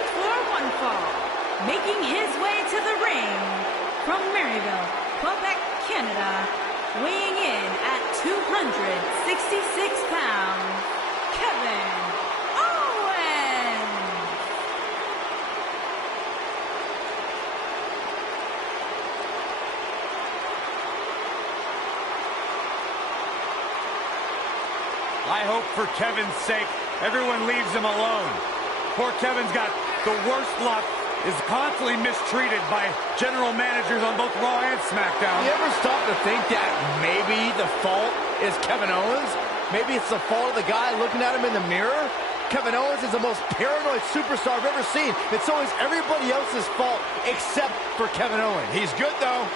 scheduled for one fall, making his way to the ring from Maryville, Quebec, Canada, weighing in at 266 pounds, Kevin Owens. I hope for Kevin's sake, everyone leaves him alone. Poor Kevin's got the worst luck, is constantly mistreated by general managers on both Raw and Smackdown. You ever stop to think that maybe the fault is Kevin Owens? Maybe it's the fault of the guy looking at him in the mirror? Kevin Owens is the most paranoid superstar I've ever seen. It's always everybody else's fault except for Kevin Owens. He's good, though.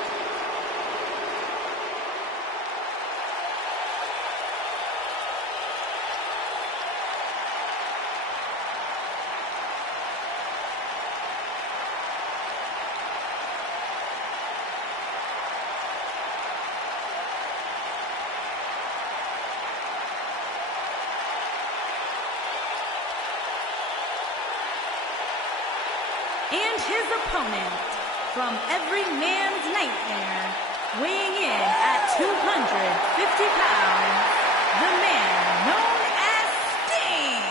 And his opponent, from every man's nightmare, weighing in at 250 pounds, the man known as Sting.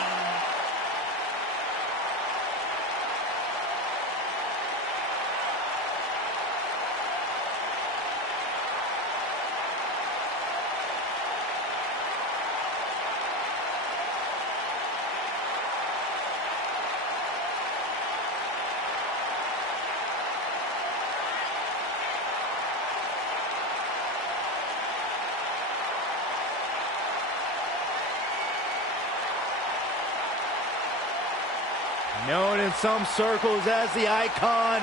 Known in some circles as the Icon,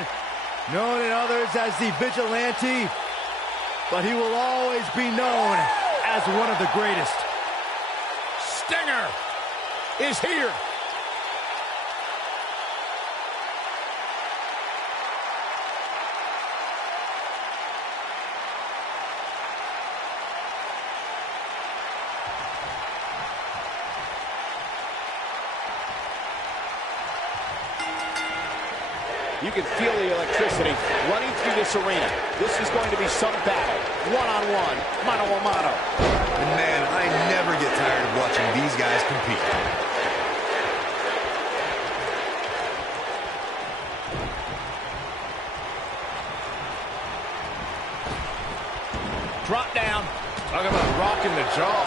known in others as the Vigilante, but he will always be known as one of the greatest. Stinger is here. You can feel the electricity running through this arena. This is going to be some battle. One-on-one, mano-a-mano. And man, I never get tired of watching these guys compete. Drop down. Talk about rocking the jaw.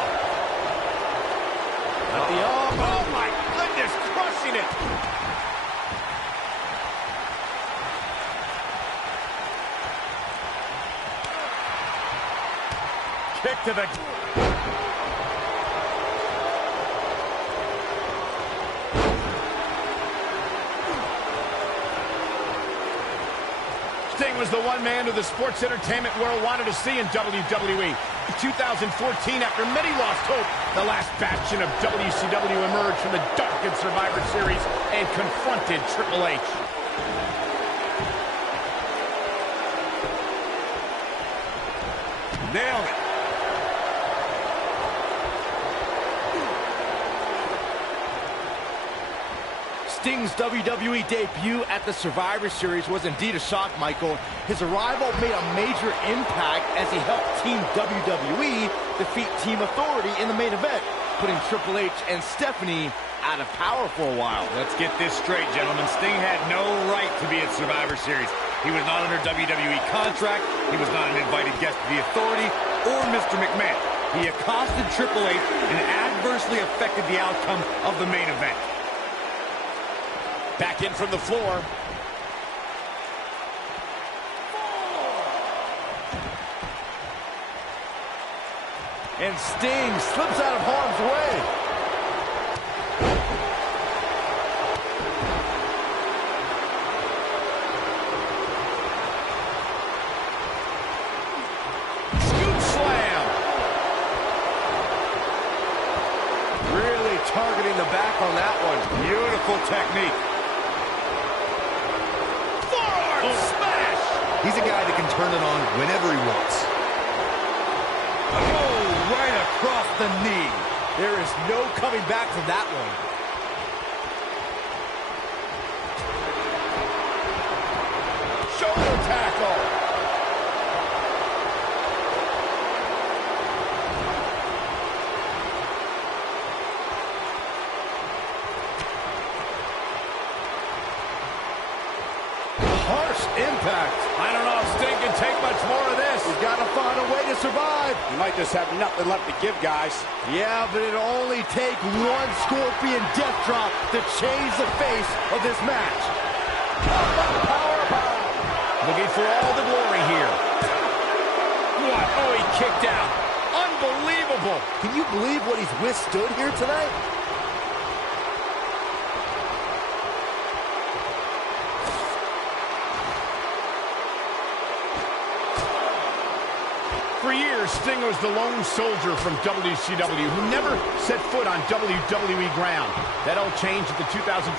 At the arm. Oh my goodness, crushing it. Kick to the... Sting was the one man who the sports entertainment world wanted to see in WWE. In 2014, after many lost hope, the last bastion of WCW emerged from the darkened Survivor Series and confronted Triple H. Nailed it. Sting's WWE debut at the Survivor Series was indeed a shock, Michael. His arrival made a major impact as he helped Team WWE defeat Team Authority in the main event, putting Triple H and Stephanie out of power for a while. Let's get this straight, gentlemen. Sting had no right to be at Survivor Series. He was not under WWE contract. He was not an invited guest of the Authority or Mr. McMahon. He accosted Triple H and adversely affected the outcome of the main event. Back in from the floor. And Sting slips out of harm's way. Scoop slam. Really targeting the back on that one. Beautiful technique. He's a guy that can turn it on whenever he wants. Oh, right across the knee. There is no coming back from that one. take much more of this. He's got to find a way to survive. He might just have nothing left to give, guys. Yeah, but it'll only take one scorpion death drop to change the face of this match. Powerbomb. Looking for all the glory here. What? Oh, he kicked out. Unbelievable. Can you believe what he's withstood here tonight? For years, Sting was the lone soldier from WCW who never set foot on WWE ground. That all changed at the 2014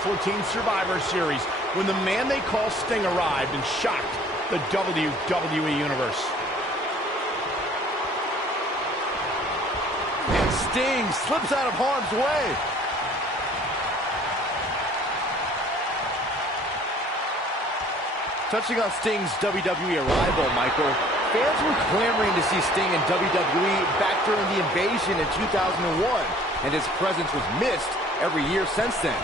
Survivor Series when the man they call Sting arrived and shocked the WWE Universe. And Sting slips out of harm's way. Touching on Sting's WWE arrival, Michael, fans were clamoring to see Sting in WWE back during the invasion in 2001, and his presence was missed every year since then.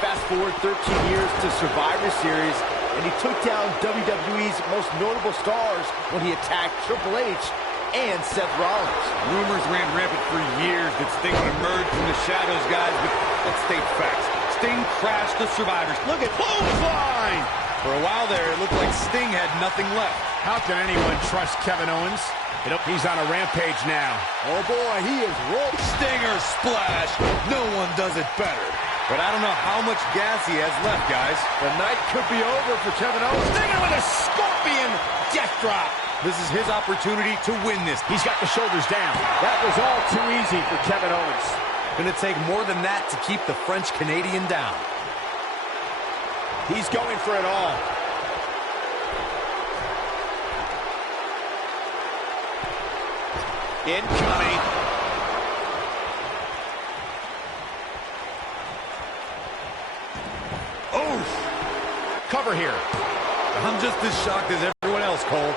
Fast forward 13 years to Survivor Series, and he took down WWE's most notable stars when he attacked Triple H and Seth Rollins. Rumors ran rampant for years that Sting would emerge from the shadows, guys, but let's state facts. Sting crashed the Survivors. Look at clothesline! For a while there, it looked like Sting had nothing left. How can anyone trust Kevin Owens? He's on a rampage now. Oh boy, he is rolled. Stinger splash. No one does it better. But I don't know how much gas he has left, guys. The night could be over for Kevin Owens. Stinger with a scorpion death drop. This is his opportunity to win this. He's got the shoulders down. That was all too easy for Kevin Owens. Gonna take more than that to keep the French-Canadian down. He's going for it all. Incoming. Oh! Cover here. I'm just as shocked as everyone else, Cole.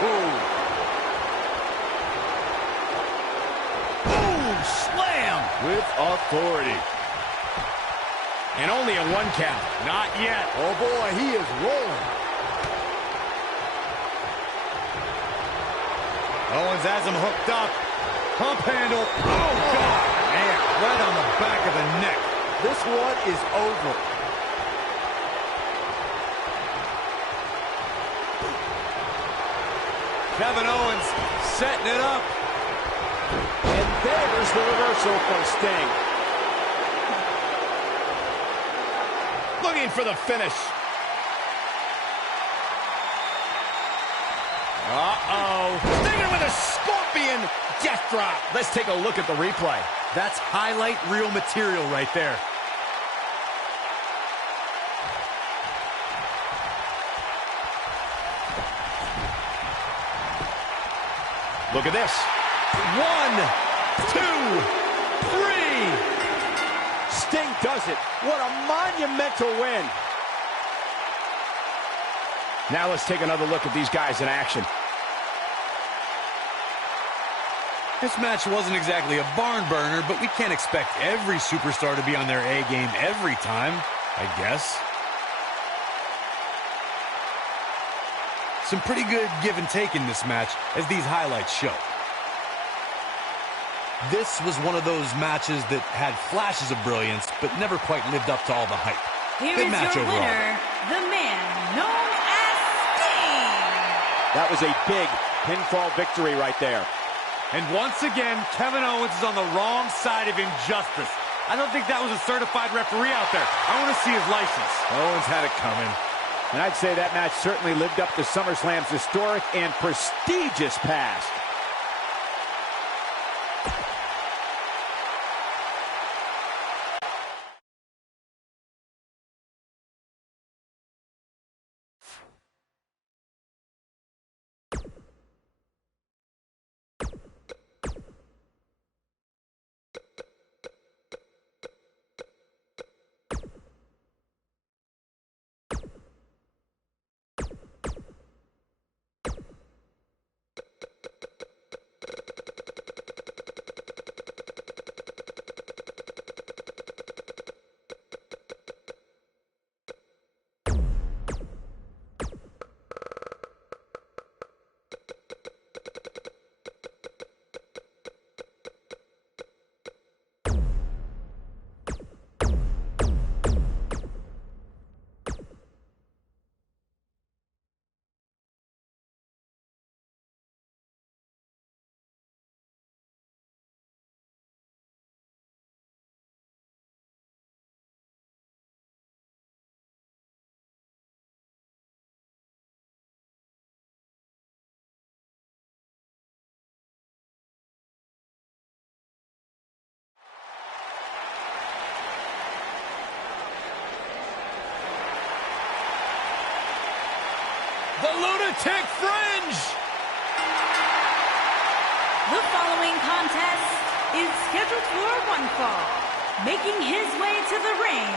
Boom! Slam! With authority. And only a one count. Not yet. Oh boy, he is rolling. Owens has him hooked up. Pump handle. Oh, God. Man, right on the back of the neck. This one is over. Kevin Owens setting it up. And there's the reversal from Sting. Looking for the finish. Uh-oh. Stinger with a scorpion death drop. Let's take a look at the replay. That's highlight reel material right there. Look at this. 1, 2, 3. Sting does it. What a monumental win. Now let's take another look at these guys in action. This match wasn't exactly a barn burner, but we can't expect every superstar to be on their A game every time, I guess. Some pretty good give and take in this match, as these highlights show. This was one of those matches that had flashes of brilliance, but never quite lived up to all the hype. Here Good is match your overall. winner, the man known as Sting. That was a big pinfall victory right there. And once again, Kevin Owens is on the wrong side of injustice. I don't think that was a certified referee out there. I want to see his license. Owens had it coming. And I'd say that match certainly lived up to SummerSlam's historic and prestigious past. The lunatic fringe! The following contest is scheduled for one fall. Making his way to the ring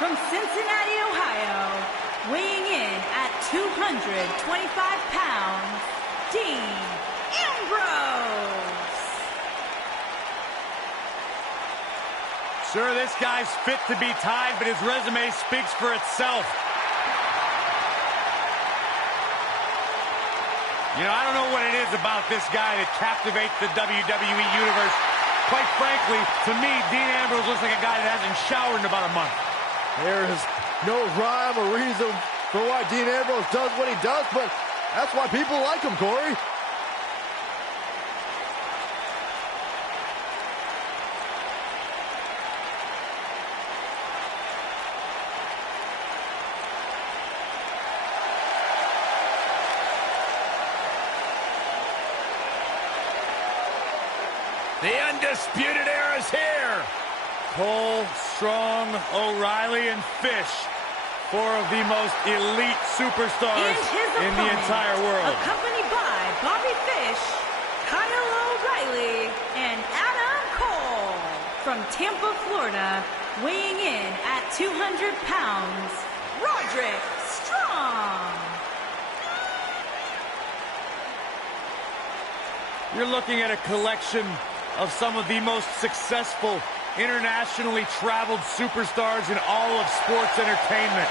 from Cincinnati, Ohio, weighing in at 225 pounds, Dean Ambrose. Sure, this guy's fit to be tied, but his resume speaks for itself. You know, I don't know what it is about this guy that captivates the WWE Universe. Quite frankly, to me, Dean Ambrose looks like a guy that hasn't showered in about a month. There is no rhyme or reason for why Dean Ambrose does what he does, but that's why people like him, Corey. The Undisputed Era's here! Cole, Strong, O'Reilly, and Fish. Four of the most elite superstars in the entire world. Accompanied by Bobby Fish, Kyle O'Reilly, and Adam Cole. From Tampa, Florida, weighing in at 200 pounds, Roderick Strong. You're looking at a collection of some of the most successful, internationally traveled superstars in all of sports entertainment.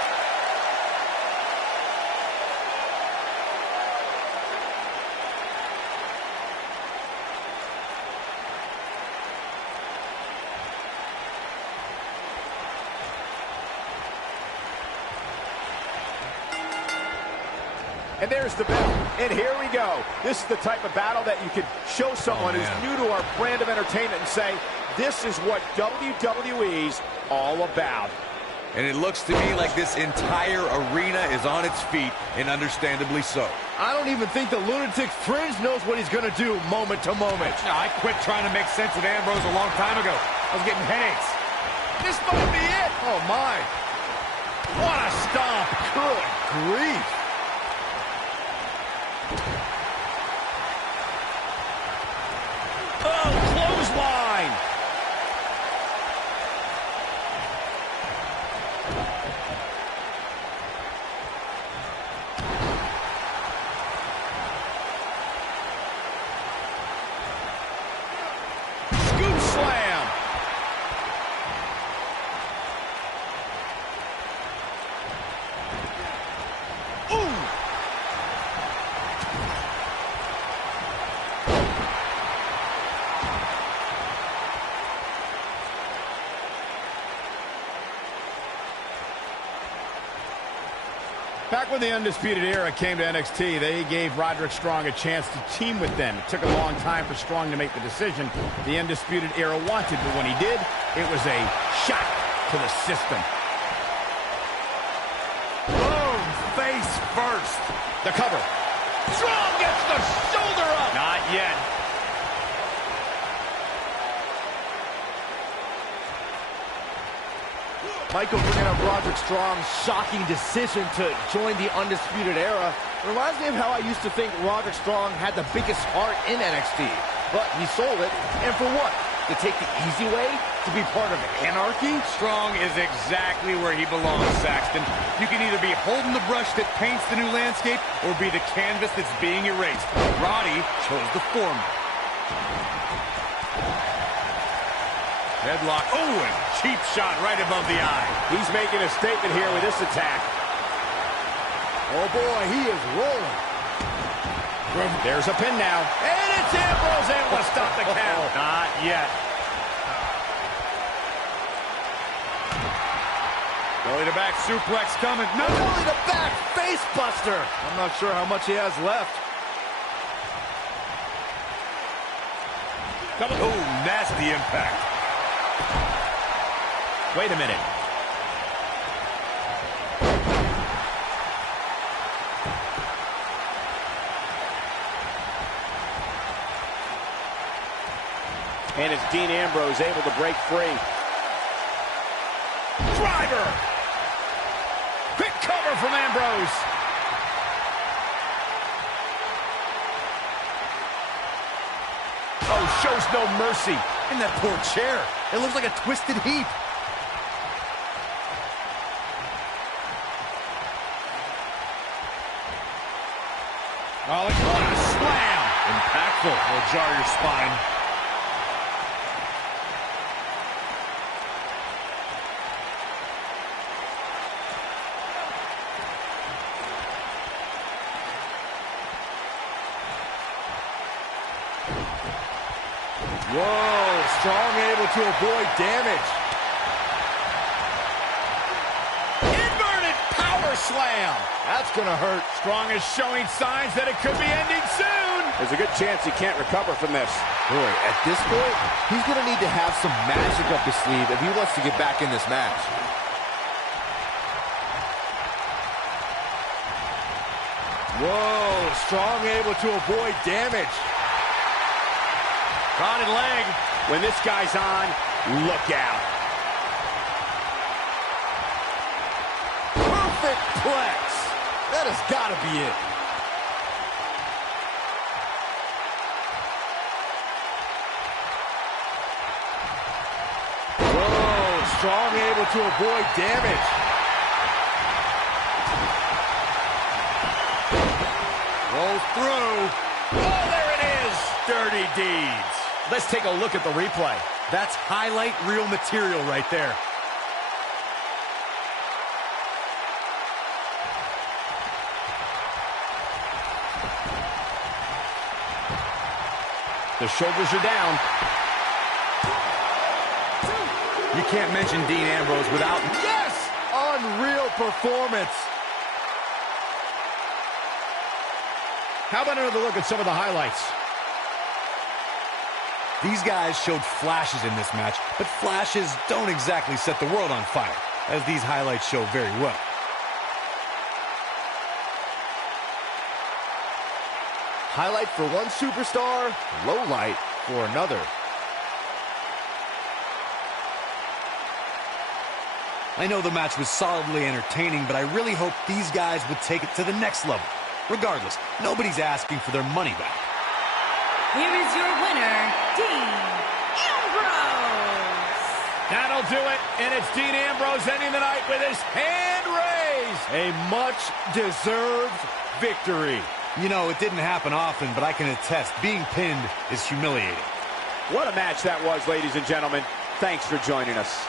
And there's the bell. And here we go. This is the type of battle that you can show someone who's new to our brand of entertainment and say, this is what WWE's all about. And it looks to me like this entire arena is on its feet, and understandably so. I don't even think the lunatic fringe knows what he's going to do moment to moment. No, I quit trying to make sense of Ambrose a long time ago. I was getting headaches. This might be it. Oh, my. What a stomp. Good grief. Oh, clothesline! Scoop slam! Ooh! Back when the Undisputed Era came to NXT, they gave Roderick Strong a chance to team with them. It took a long time for Strong to make the decision the Undisputed Era wanted, but when he did, it was a shot to the system. Boom! Face first. The cover. Strong gets the shoulder up! Not yet. Michael bringing up Roderick Strong's shocking decision to join the Undisputed Era. Reminds me of how I used to think Roderick Strong had the biggest heart in NXT. But he sold it, and for what? To take the easy way? To be part of anarchy? Strong is exactly where he belongs, Saxton. You can either be holding the brush that paints the new landscape or be the canvas that's being erased. Roddy chose the former. Headlock. Oh, and cheap shot right above the eye. He's making a statement here with this attack. Oh, boy, he is rolling. There's a pin now. And it's Ambrose able to stop the count. Not yet. Belly to back suplex coming. No! Belly to back face buster. I'm not sure how much he has left. Oh, nasty impact. Wait a minute. And it's Dean Ambrose able to break free. Driver! Quick cover from Ambrose. shows no mercy. In that poor chair. It looks like a twisted heap. Oh, what a slam. Impactful. Will jar your spine. Whoa, Strong able to avoid damage. Inverted power slam. That's gonna hurt. Strong is showing signs that it could be ending soon. There's a good chance he can't recover from this. Boy, at this point, he's gonna need to have some magic up his sleeve if he wants to get back in this match. Whoa, Strong able to avoid damage. Rotted leg. When this guy's on, look out. Perfect plex. That has got to be it. Whoa, Strong able to avoid damage. Rolls through. Oh, there it is. Dirty deeds. Let's take a look at the replay. That's highlight reel material right there. The shoulders are down. You can't mention Dean Ambrose without... Yes! Unreal performance. How about another look at some of the highlights? These guys showed flashes in this match, but flashes don't exactly set the world on fire, as these highlights show very well. Highlight for one superstar, low light for another. I know the match was solidly entertaining, but I really hope these guys would take it to the next level. Regardless, nobody's asking for their money back. Here is your winner, Dean Ambrose. That'll do it, and it's Dean Ambrose ending the night with his hand raised. A much-deserved victory. You know, it didn't happen often, but I can attest, being pinned is humiliating. What a match that was, ladies and gentlemen. Thanks for joining us.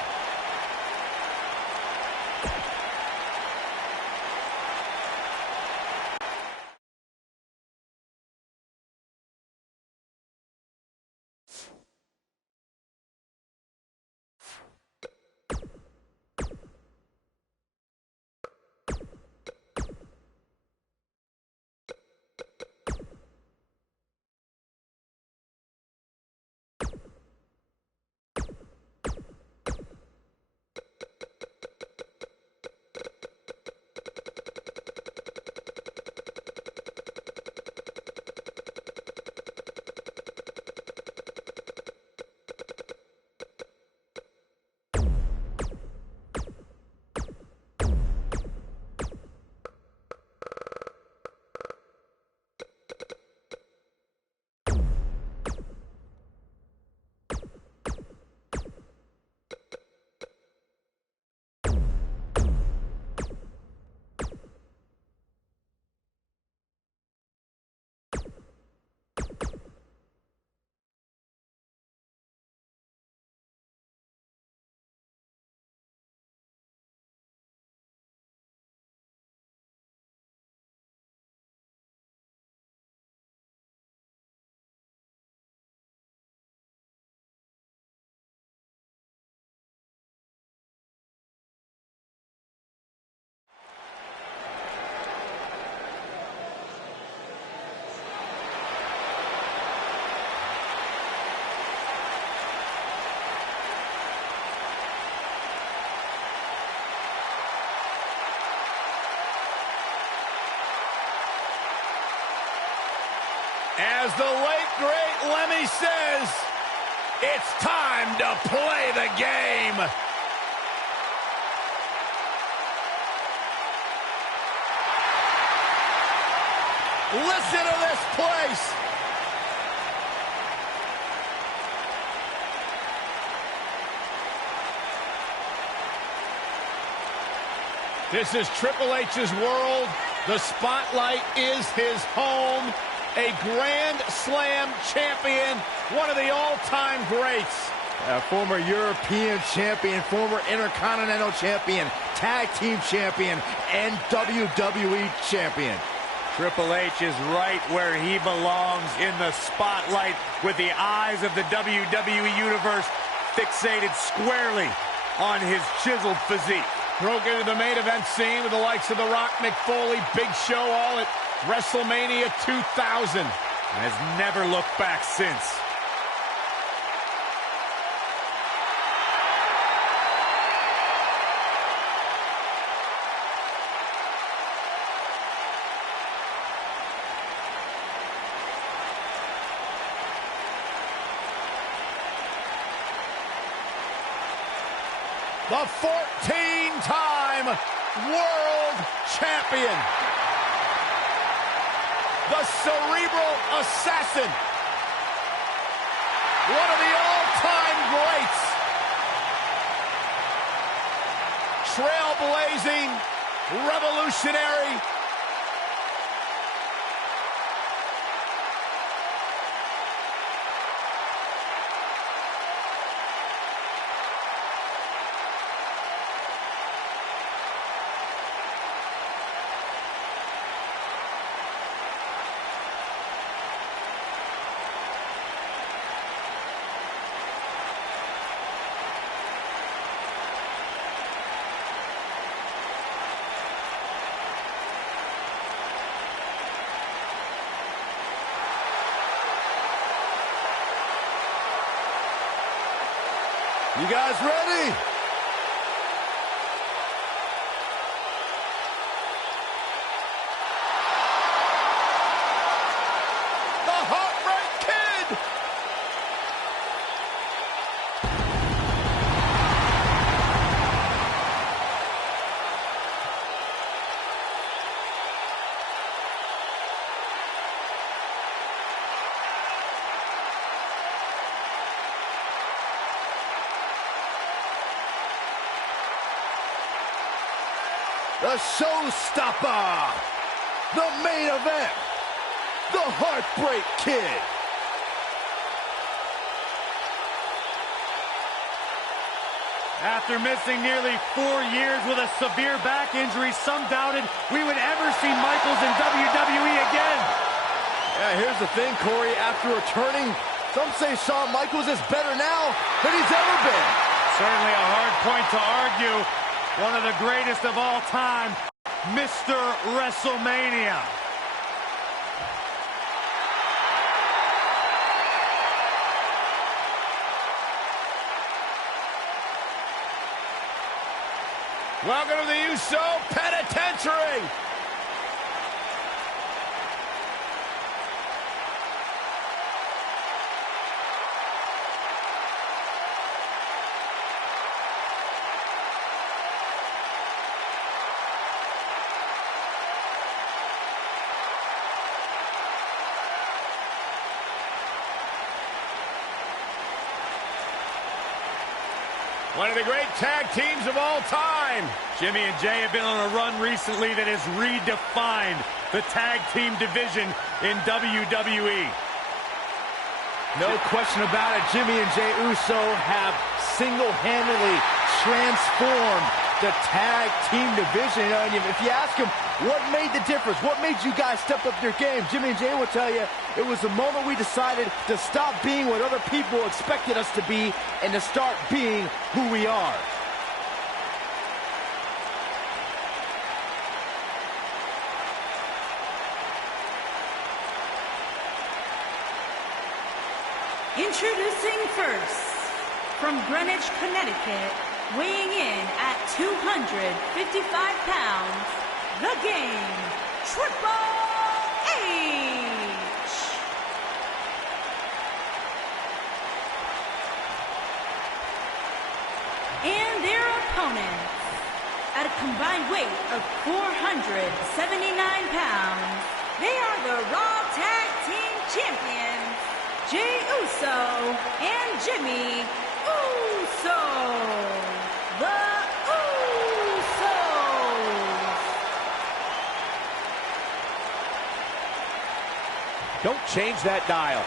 As the late, great Lemmy says, it's time to play the game. Listen to this place. This is Triple H's world. The spotlight is his home. A Grand Slam champion, one of the all-time greats. A former European champion, former Intercontinental champion, Tag Team champion, and WWE champion. Triple H is right where he belongs, in the spotlight, with the eyes of the WWE Universe fixated squarely on his chiseled physique. Broke into the main event scene with the likes of The Rock, Mick Foley, Big Show, all at WrestleMania 2000. And has never looked back since. The 14-time world champion. The cerebral assassin. One of the all-time greats. Trailblazing, revolutionary. You guys ready? The Heartbreak Kid. The showstopper, the main event, the Heartbreak Kid. After missing nearly 4 years with a severe back injury, some doubted we would ever see Michaels in WWE again. Yeah, here's the thing, Corey. After returning, some say Shawn Michaels is better now than he's ever been. Certainly a hard point to argue. One of the greatest of all time, Mr. WrestleMania. Welcome to the USO Penitentiary. One of the great tag teams of all time. Jimmy and Jay have been on a run recently that has redefined the tag team division in WWE. No question about it, Jimmy and Jey Uso have single-handedly transformed the tag team division. And if you ask them, what made the difference? What made you guys step up your game? Jimmy and Jay will tell you, it was the moment we decided to stop being what other people expected us to be and to start being who we are. Introducing first, from Greenwich, Connecticut, weighing in at 255 pounds, the Game, Triple H. And their opponents, at a combined weight of 479 pounds, they are the Raw Tag Team Champions, Jey Uso and Jimmy Uso. The Usos. Don't change that dial.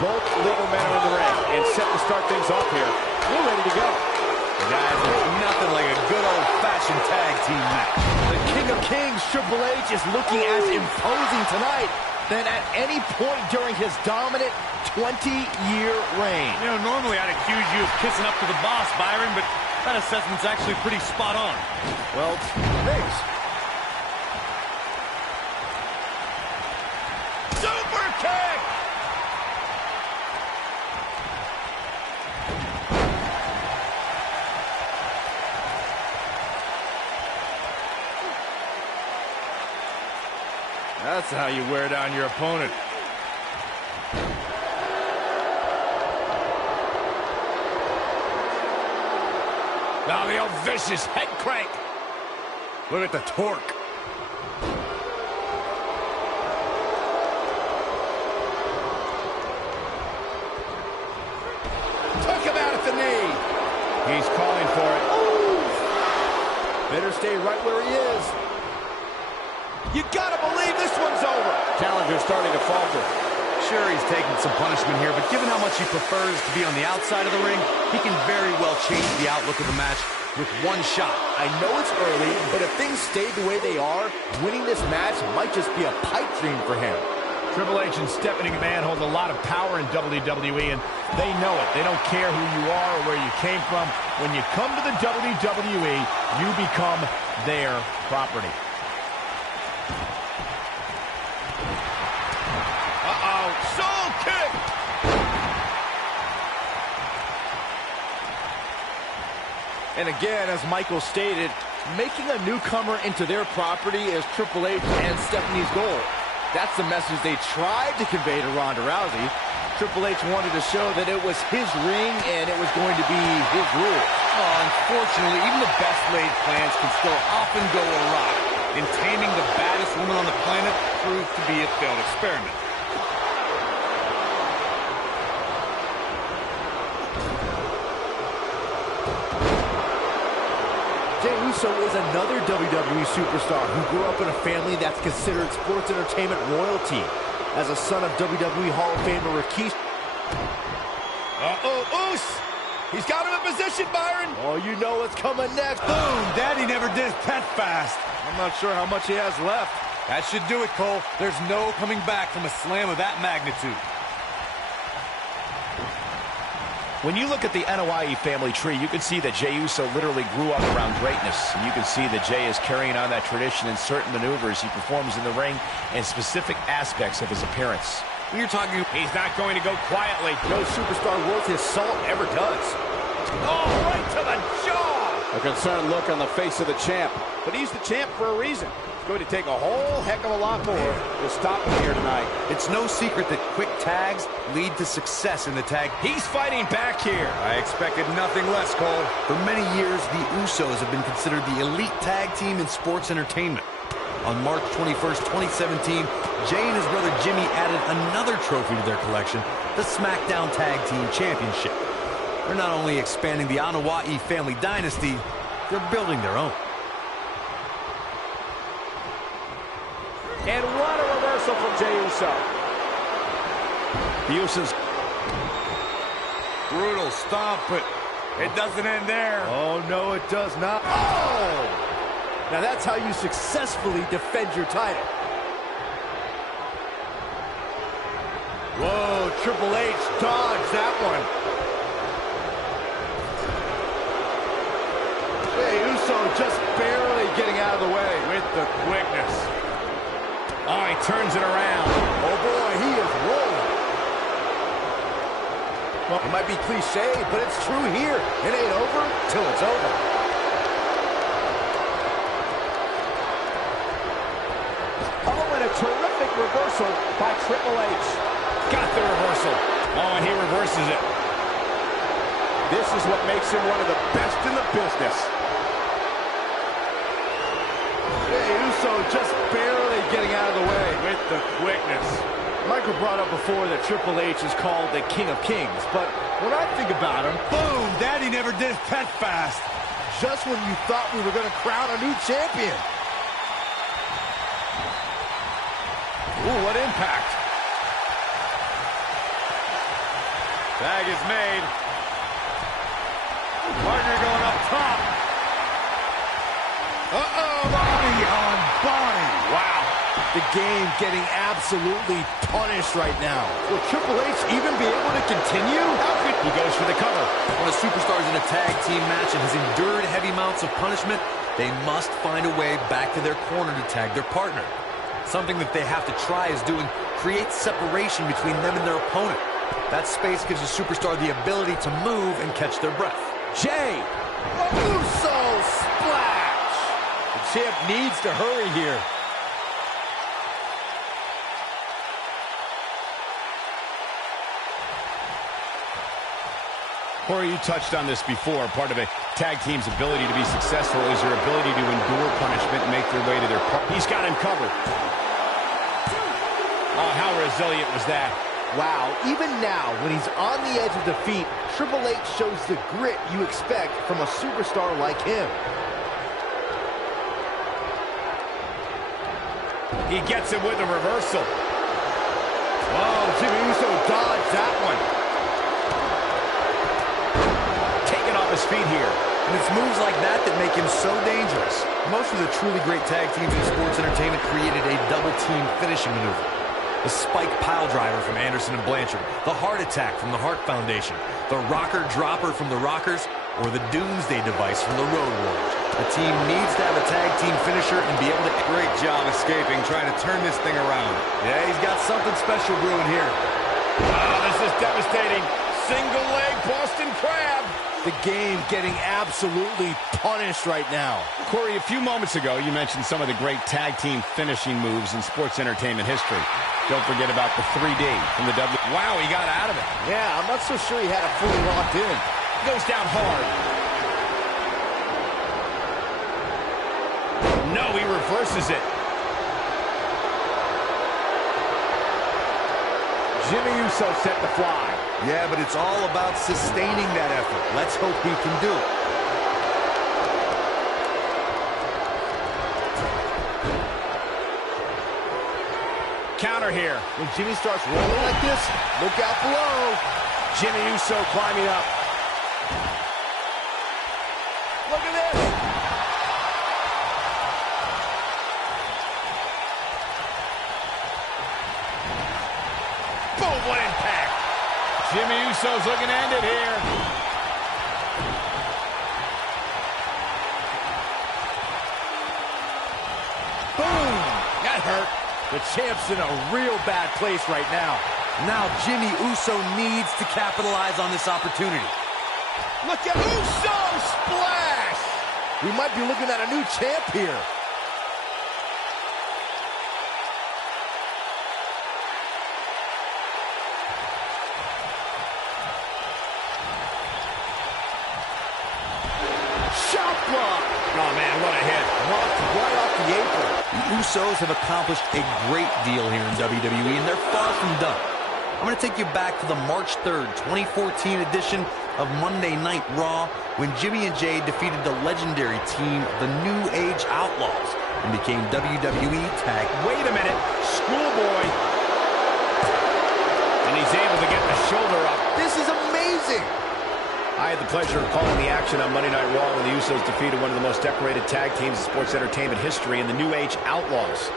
Both legal men are in the ring and set to start things off here. We're ready to go. Guys, there's nothing like a good old-fashioned tag team match. The King of Kings, Triple H, is looking as imposing tonight than at any point during his dominant 20-year reign. You know, normally I'd accuse you of kissing up to the boss, Byron, but that assessment's actually pretty spot on. Well, thanks. Super kick! That's how you wear down your opponent. Now the old vicious head crank. Look at the torque. Took him out at the knee. He's calling for it. Better stay right where he is. You gotta believe this one's over. Challenger's starting to falter. Sure, he's taking some punishment here, but given how much he prefers to be on the outside of the ring, he can very well change the outlook of the match with one shot. I know it's early, but if things stay the way they are, winning this match might just be a pipe dream for him. Triple H and Stephanie McMahon hold a lot of power in WWE, and they know it. They don't care who you are or where you came from. When you come to the WWE, you become their property. Uh-oh, soul kick! And again, as Michael stated, making a newcomer into their property is Triple H and Stephanie's goal. That's the message they tried to convey to Ronda Rousey. Triple H wanted to show that it was his ring and it was going to be his rule. Oh, unfortunately, even the best laid plans can still often go awry. And taming the baddest woman on the planet proved to be a failed experiment. Jey Uso is another WWE superstar who grew up in a family that's considered sports entertainment royalty. As a son of WWE Hall of Famer Rikishi. Uh-oh, Oos! He's got him in position, Byron! Oh, you know what's coming next. Boom! Daddy never did his pet fast. I'm not sure how much he has left. That should do it, Cole. There's no coming back from a slam of that magnitude. When you look at the NOIE family tree, you can see that Jey Uso literally grew up around greatness. And you can see that Jey is carrying on that tradition in certain maneuvers he performs in the ring and specific aspects of his appearance. When you're talking, He's not going to go quietly. No superstar worth his salt ever does. Oh, right to the jaw! A concerned look on the face of the champ. But he's the champ for a reason. It's going to take a whole heck of a lot more to stop him here tonight. it's no secret that quick tags lead to success in the tag. He's fighting back here. I expected nothing less, Cole. For many years, the Usos have been considered the elite tag team in sports entertainment. On March 21st, 2017, Jey and his brother Jimmy added another trophy to their collection, the Smackdown Tag Team Championship. They're not only expanding the Anoa'i family dynasty, they're building their own. And what a reversal from Jey Uso. The Usos. Brutal stomp, but it doesn't end there. Oh, no, it does not. Oh! Now that's how you successfully defend your title. Whoa, Triple H dodged that one. Jey Uso just barely getting out of the way. With the quickness. Oh, he turns it around. Oh boy, he is rolling. Well, it might be cliche, but it's true here. It ain't over till it's over. Oh, and a terrific reversal by Triple H. Got the reversal. Oh, and he reverses it. This is what makes him one of the best in the business. Jey Uso just barely getting out of the way. With the quickness. Michael brought up before that Triple H is called the King of Kings, but when I think about him, Boom! Daddy never did pet fast. just when you thought we were going to crown a new champion. Ooh, what impact. Tag is made. Partner going up top. Uh-oh, body on body. Wow. The game getting absolutely punished right now. Will Triple H even be able to continue? He goes for the cover. When a superstar is in a tag team match and has endured heavy amounts of punishment, they must find a way back to their corner to tag their partner. Something that they have to try is doing create separation between them and their opponent. That space gives a superstar the ability to move and catch their breath. Jay Uso splash. The champ needs to hurry here. Corey, you touched on this before. Part of a tag team's ability to be successful is their ability to endure punishment and make their way to their partner. He's got him covered. Oh, how resilient was that? Wow, even now, when he's on the edge of defeat, Triple H shows the grit you expect from a superstar like him. He gets him with a reversal. Oh, Jimmy Uso dodged that one. Taking off his feet here. And it's moves like that that make him so dangerous. Most of the truly great tag teams in sports entertainment created a double-team finishing maneuver. The spike pile driver from Anderson and Blanchard, the heart attack from the Hart Foundation, the rocker dropper from the Rockers, or the Doomsday device from the Road Warriors. A team needs to have a tag team finisher and be able to... Great job escaping, trying to turn this thing around. Yeah, he's got something special brewing here. Oh, this is devastating. Single leg Boston Crab. The game getting absolutely punished right now. Corey, a few moments ago, you mentioned some of the great tag team finishing moves in sports entertainment history. Don't forget about the 3D from the W. Wow, he got out of it. Yeah, I'm not so sure he had it fully locked in. Goes down hard. No, he reverses it. Jimmy Uso set to fly. Yeah, but it's all about sustaining that effort. Let's hope he can do it. Counter here. When Jimmy starts rolling like this, look out below. Jimmy Uso climbing up. Look at this. Boom, what impact. Jimmy Uso's looking to end it here. Boom! That hurt. The champ's in a real bad place right now. Now Jimmy Uso needs to capitalize on this opportunity. Look at Uso splash! We might be looking at a new champ here. Shot block! Oh, man, what a hit. Knocked right off the apron. The Usos have accomplished a great deal here in WWE, and they're far from done. I'm going to take you back to the March 3rd, 2014 edition of Monday Night Raw, when Jimmy and Jay defeated the legendary team, the New Age Outlaws, and became WWE Tag. Wait a minute. Schoolboy. And he's able to get the shoulder up. This is amazing! I had the pleasure of calling the action on Monday Night Raw when the Usos defeated one of the most decorated tag teams in sports entertainment history in the New Age Outlaws.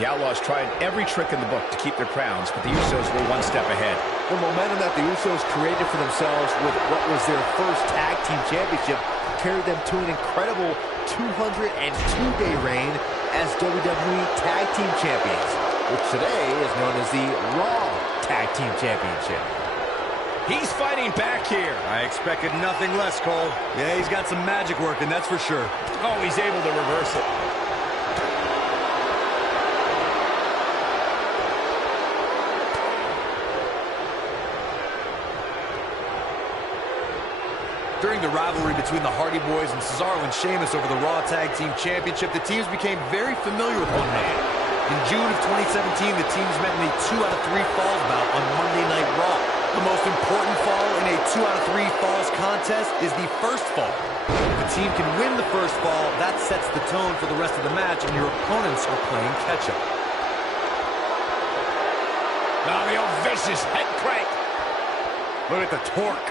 The Outlaws tried every trick in the book to keep their crowns, but the Usos were one step ahead. The momentum that the Usos created for themselves with what was their first tag team championship carried them to an incredible 202-day reign as WWE Tag Team Champions, which today is known as the Raw Tag Team Championship. He's fighting back here. I expected nothing less, Cole. Yeah, he's got some magic working, that's for sure. Oh, he's able to reverse it. During the rivalry between the Hardy Boys and Cesaro and Sheamus over the Raw Tag Team Championship, the teams became very familiar with one another. In June of 2017, the teams met in a 2 out of 3 falls bout on Monday Night Raw. The most important fall in a 2 out of 3 falls contest is the first fall. If a team can win the first fall, that sets the tone for the rest of the match, and your opponents are playing catch-up. Now the old vicious head crank. Look at the torque.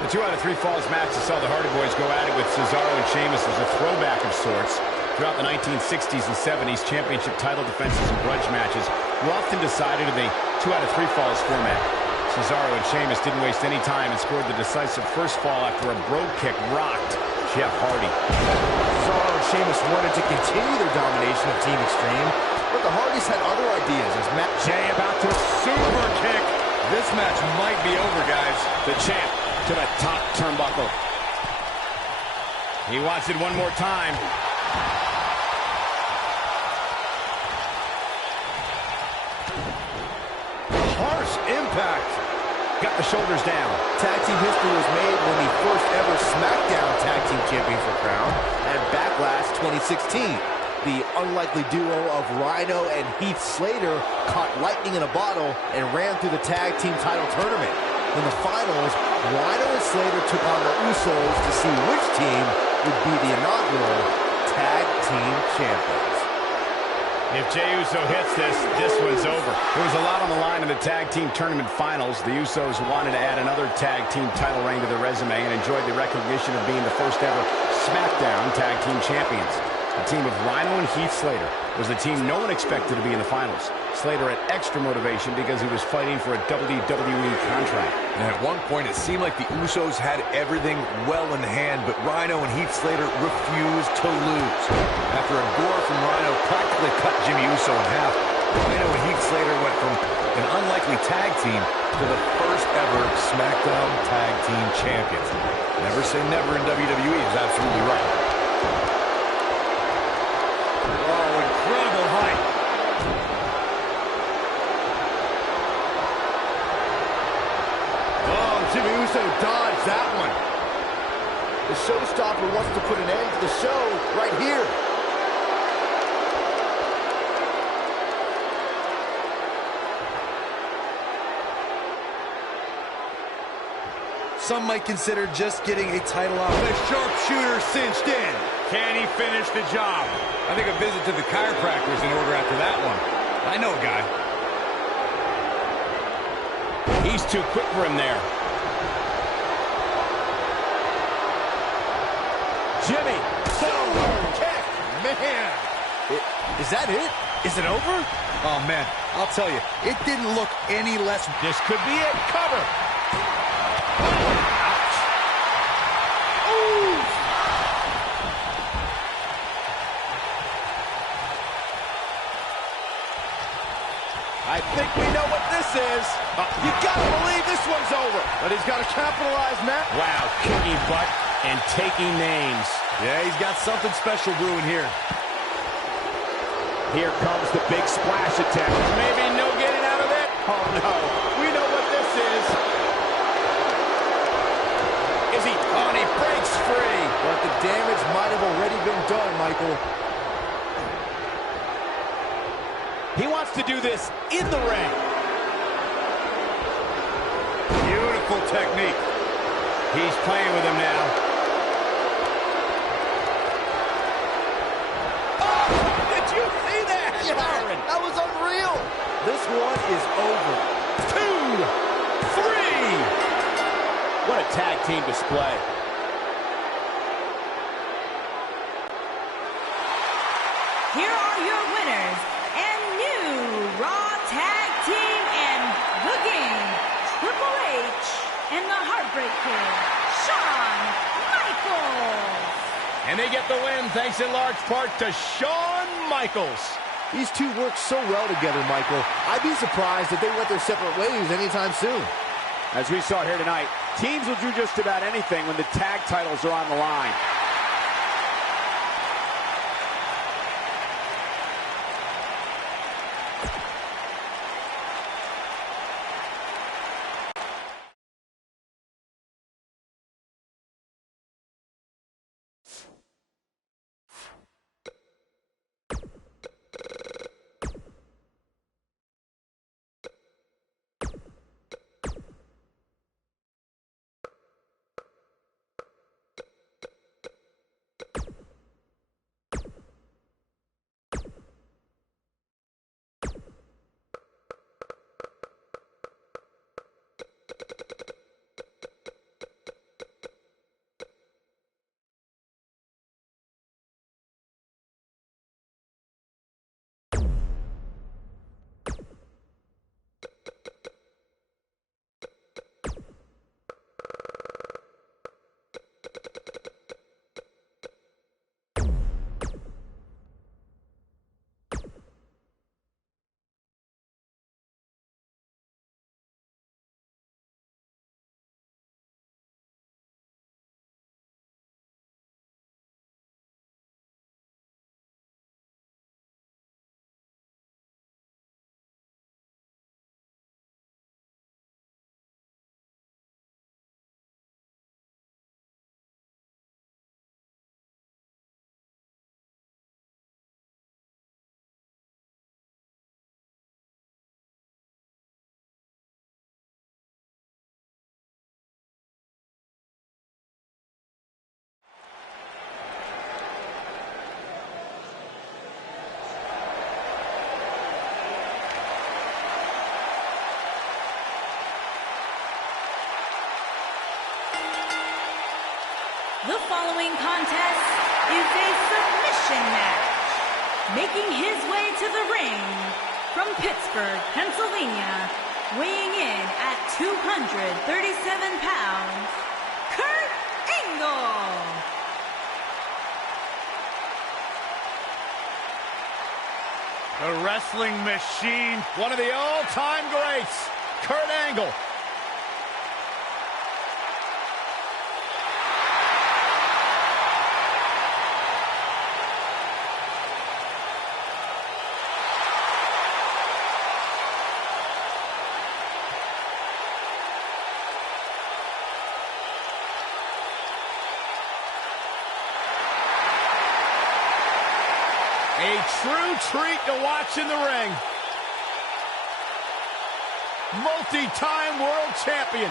The 2 out of 3 falls match that saw the Hardy Boys go at it with Cesaro and Sheamus as a throwback of sorts. Throughout the 1960s and 70s, championship title defenses and grudge matches were often decided in a 2 out of 3 falls format. Cesaro and Sheamus didn't waste any time and scored the decisive first fall after a brogue kick rocked Jeff Hardy. Cesaro and Sheamus wanted to continue their domination of Team Extreme, but the Hardys had other ideas as Matt Jay about to super kick. This match might be over, guys. The champ to the top turnbuckle. He wants it one more time. harsh impact. Got the shoulders down. Tag team history was made when the first ever Smackdown Tag Team Champions were crowned at Backlash 2016. The unlikely duo of Rhino and Heath Slater caught lightning in a bottle and ran through the tag team title tournament. In the finals, Rhino and Slater took on the Usos to see which team would be the inaugural Tag Team Champions. If Jey Uso hits this one's over. There was a lot on the line in the tag team tournament finals. The Usos wanted to add another tag team title reign to their resume and enjoyed the recognition of being the first ever Smackdown Tag Team Champions. The team of Rhino and Heath Slater was the team no one expected to be in the finals. Slater had extra motivation because he was fighting for a WWE contract. And at one point, it seemed like the Usos had everything well in hand, but Rhino and Heath Slater refused to lose. After a gore from Rhino practically cut Jimmy Uso in half, Rhino and Heath Slater went from an unlikely tag team to the first ever SmackDown Tag Team Champions. Never say never in WWE is absolutely right. Incredible height. Oh, Jimmy Uso dodged that one. The showstopper wants to put an end to the show right here. Some might consider just getting a title off. The sharpshooter cinched in. Can he finish the job? I think a visit to the chiropractor is in order after that one. I know a guy. He's too quick for him there. Jimmy. Kick. Man. Is that it? Is it over? Oh, man, I'll tell you, it didn't look any less. This could be it. Cover. I think we know what this is. You gotta believe this one's over. But he's got to capitalize, Matt. Wow, kicking butt and taking names. Yeah, he's got something special brewing here. Here comes the big splash attempt. Maybe no getting out of it. Oh, no. We know what this is. Is he? Oh, and he breaks free. But the damage might have already been done, Michael. He wants to do this in the ring. Beautiful technique. He's playing with him now. Oh, did you see that? Yeah, that was unreal. This one is over. 2, 3. What a tag team display. Here are your winners and new Raw Tag Team and booking Triple H and the Heartbreak Kid, Shawn Michaels. And they get the win thanks in large part to Shawn Michaels. These two work so well together, Michael. I'd be surprised if they went their separate ways anytime soon. As we saw here tonight, teams will do just about anything when the tag titles are on the line. The following contest is a submission match. Making his way to the ring from Pittsburgh, Pennsylvania, weighing in at 237 pounds, Kurt Angle. The wrestling machine. One of the all-time greats, Kurt Angle. A true treat to watch in the ring. Multi-time world champion.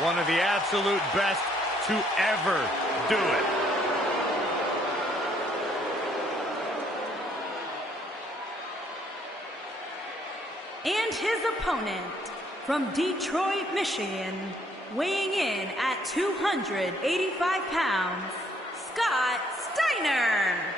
One of the absolute best to ever do it. And his opponent from Detroit, Michigan, weighing in at 285 pounds, Scott Steiner.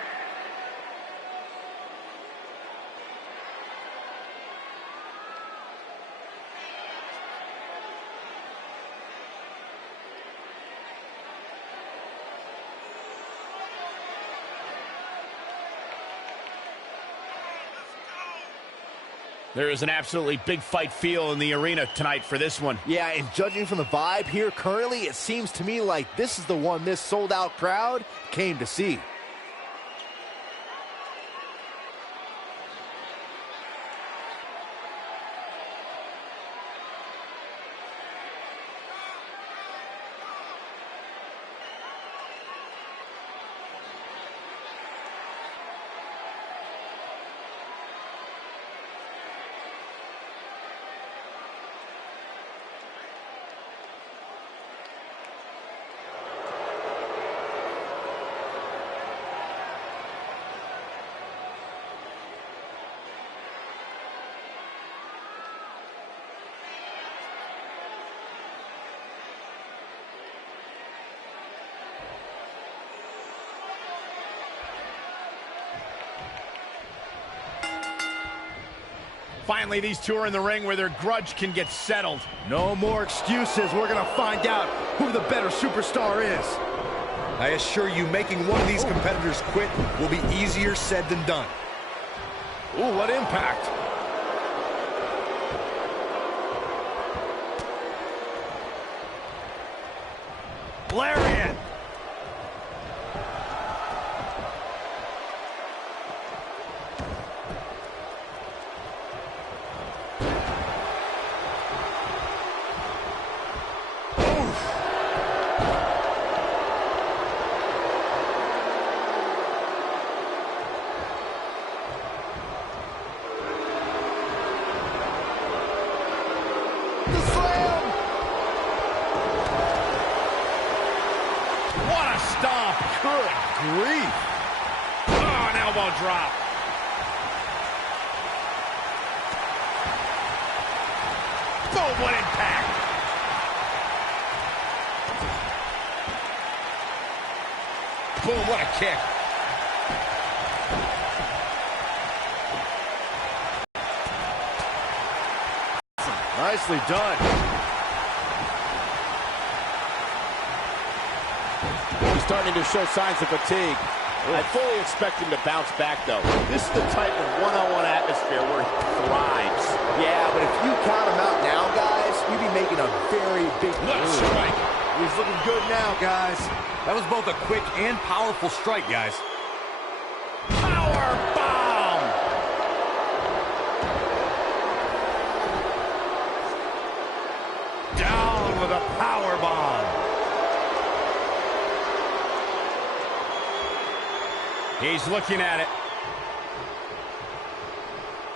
There is an absolutely big fight feel in the arena tonight for this one. Yeah, and judging from the vibe here currently, it seems to me like this is the one this sold-out crowd came to see. Finally, these two are in the ring where their grudge can get settled. No more excuses. We're going to find out who the better superstar is. I assure you, making one of these competitors quit will be easier said than done. Ooh, what impact. Lariat. Good grief. Oh, an elbow drop. Boom, what impact. Boom, what a kick. Nicely done. Starting to show signs of fatigue. I fully expect him to bounce back, though. This is the type of one-on-one atmosphere where he thrives. Yeah, but if you count him out now, guys, you'd be making a very big move. Strike. He's looking good now, guys. That was both a quick and powerful strike, guys. Power bomb. Down with a power bomb. He's looking at it.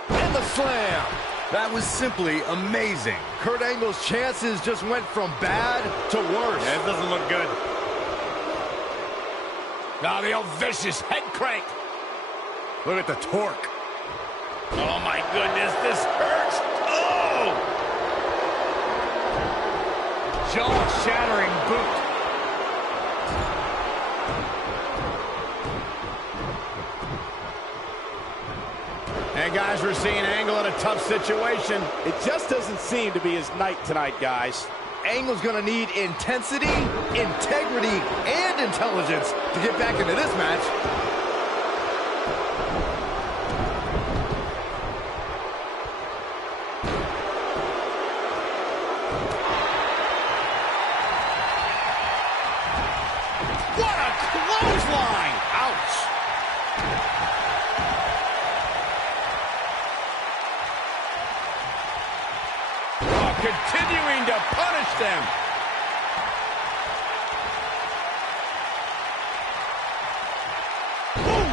And the slam. That was simply amazing. Kurt Angle's chances just went from bad to worse. Yeah, it doesn't look good. Now the old vicious head crank. Look at the torque. Oh, my goodness, this hurts. Oh! Jaw-shattering boot. we're seeing Angle in a tough situation. It just doesn't seem to be his night tonight, guys. Angle's gonna need intensity, integrity, and intelligence to get back into this match. What a clothesline! Ouch! Oh, continuing to punish them. Boom!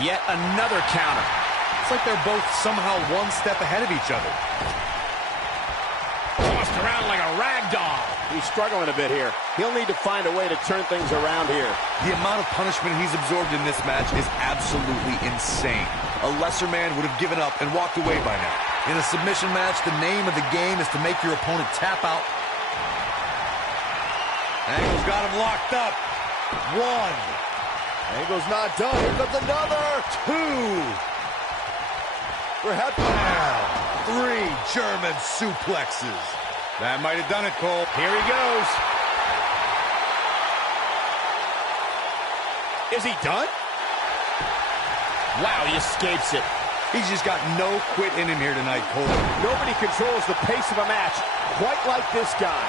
Yet another counter. It's like they're both somehow one step ahead of each other. Tossed around like a rag doll. He's struggling a bit here. He'll need to find a way to turn things around here. The amount of punishment he's absorbed in this match is absolutely insane. A lesser man would have given up and walked away by now. In a submission match, the name of the game is to make your opponent tap out. Angle's got him locked up. 1. Angle's not done. Here comes another. 2. We're happy. 3 German suplexes. That might have done it, Cole. Here he goes. Is he done? Wow, he escapes it. He's just got no quit in him here tonight, Cole. Nobody controls the pace of a match quite like this guy.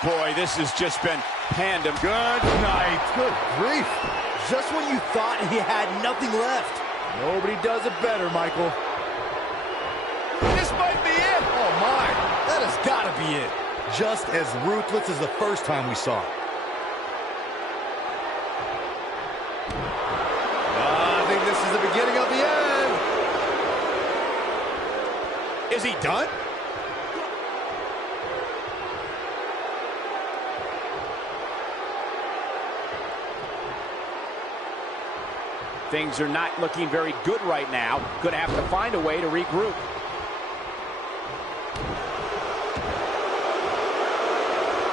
Boy, this has just been pandem. Good night. Good grief. Just when you thought he had nothing left. Nobody does it better, Michael. This might be it. Oh, my. That has got to be it. Just as ruthless as the first time we saw it. I think this is the beginning of the end. Is he done? Things are not looking very good right now. Gonna have to find a way to regroup.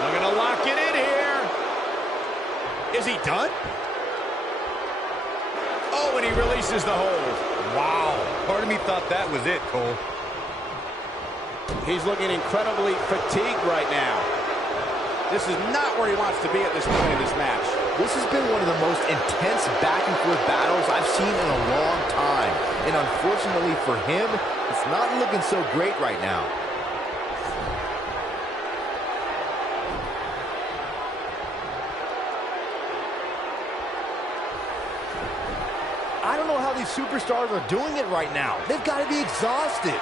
I'm gonna lock it in here. Is he done? Oh, and he releases the hold. Wow. Part of me thought that was it, Cole. He's looking incredibly fatigued right now. This is not where he wants to be at this point in this match. This has been one of the most intense back-and-forth battles I've seen in a long time. And unfortunately for him, it's not looking so great right now. I don't know how these superstars are doing it right now. They've got to be exhausted.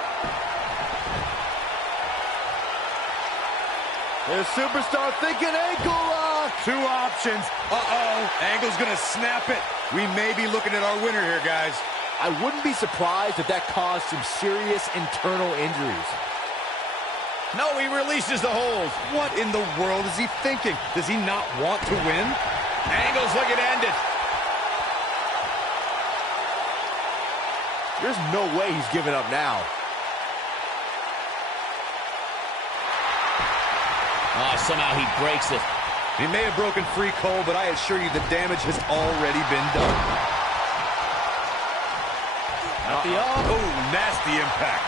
There's superstar thinking ankle lock. 2 options. Uh-oh. Angle's gonna snap it. We may be looking at our winner here, guys. I wouldn't be surprised if that caused some serious internal injuries. No, he releases the hold. What in the world is he thinking? Does he not want to win? Angle's looking to end it. There's no way he's giving up now. Oh, somehow he breaks it. He may have broken free, Cole, but I assure you the damage has already been done. Oh, nasty impact.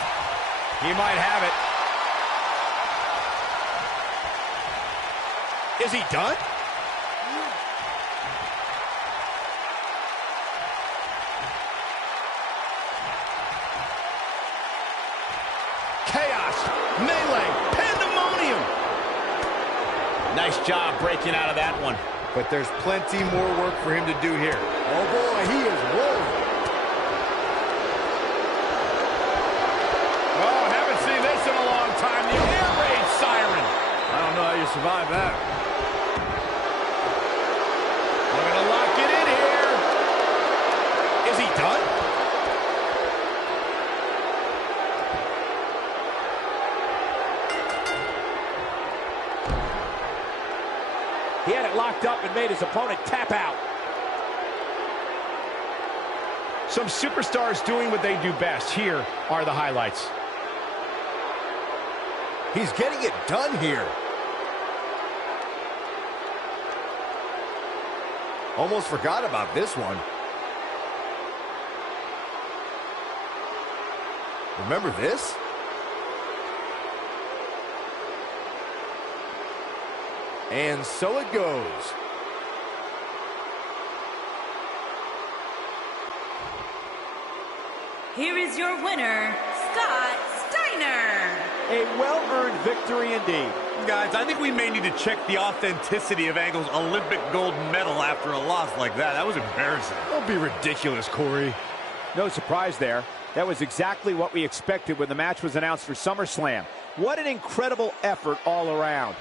He might have it. Is he done? Chaos, melee, pandemonium. Nice job breaking out of that one. But there's plenty more work for him to do here. Oh, boy, he is rolling. Oh, haven't seen this in a long time. The air raid siren. I don't know how you survive that. We're going to lock it in here. Is he done? He had it locked up and made his opponent tap out. Some superstars doing what they do best. Here are the highlights. He's getting it done here. Almost forgot about this one. Remember this? And so it goes. Here is your winner, Scott Steiner. A well-earned victory indeed. Guys, I think we may need to check the authenticity of Angle's Olympic gold medal after a loss like that. That was embarrassing. Don't be ridiculous, Corey. No surprise there. That was exactly what we expected when the match was announced for SummerSlam. What an incredible effort all around.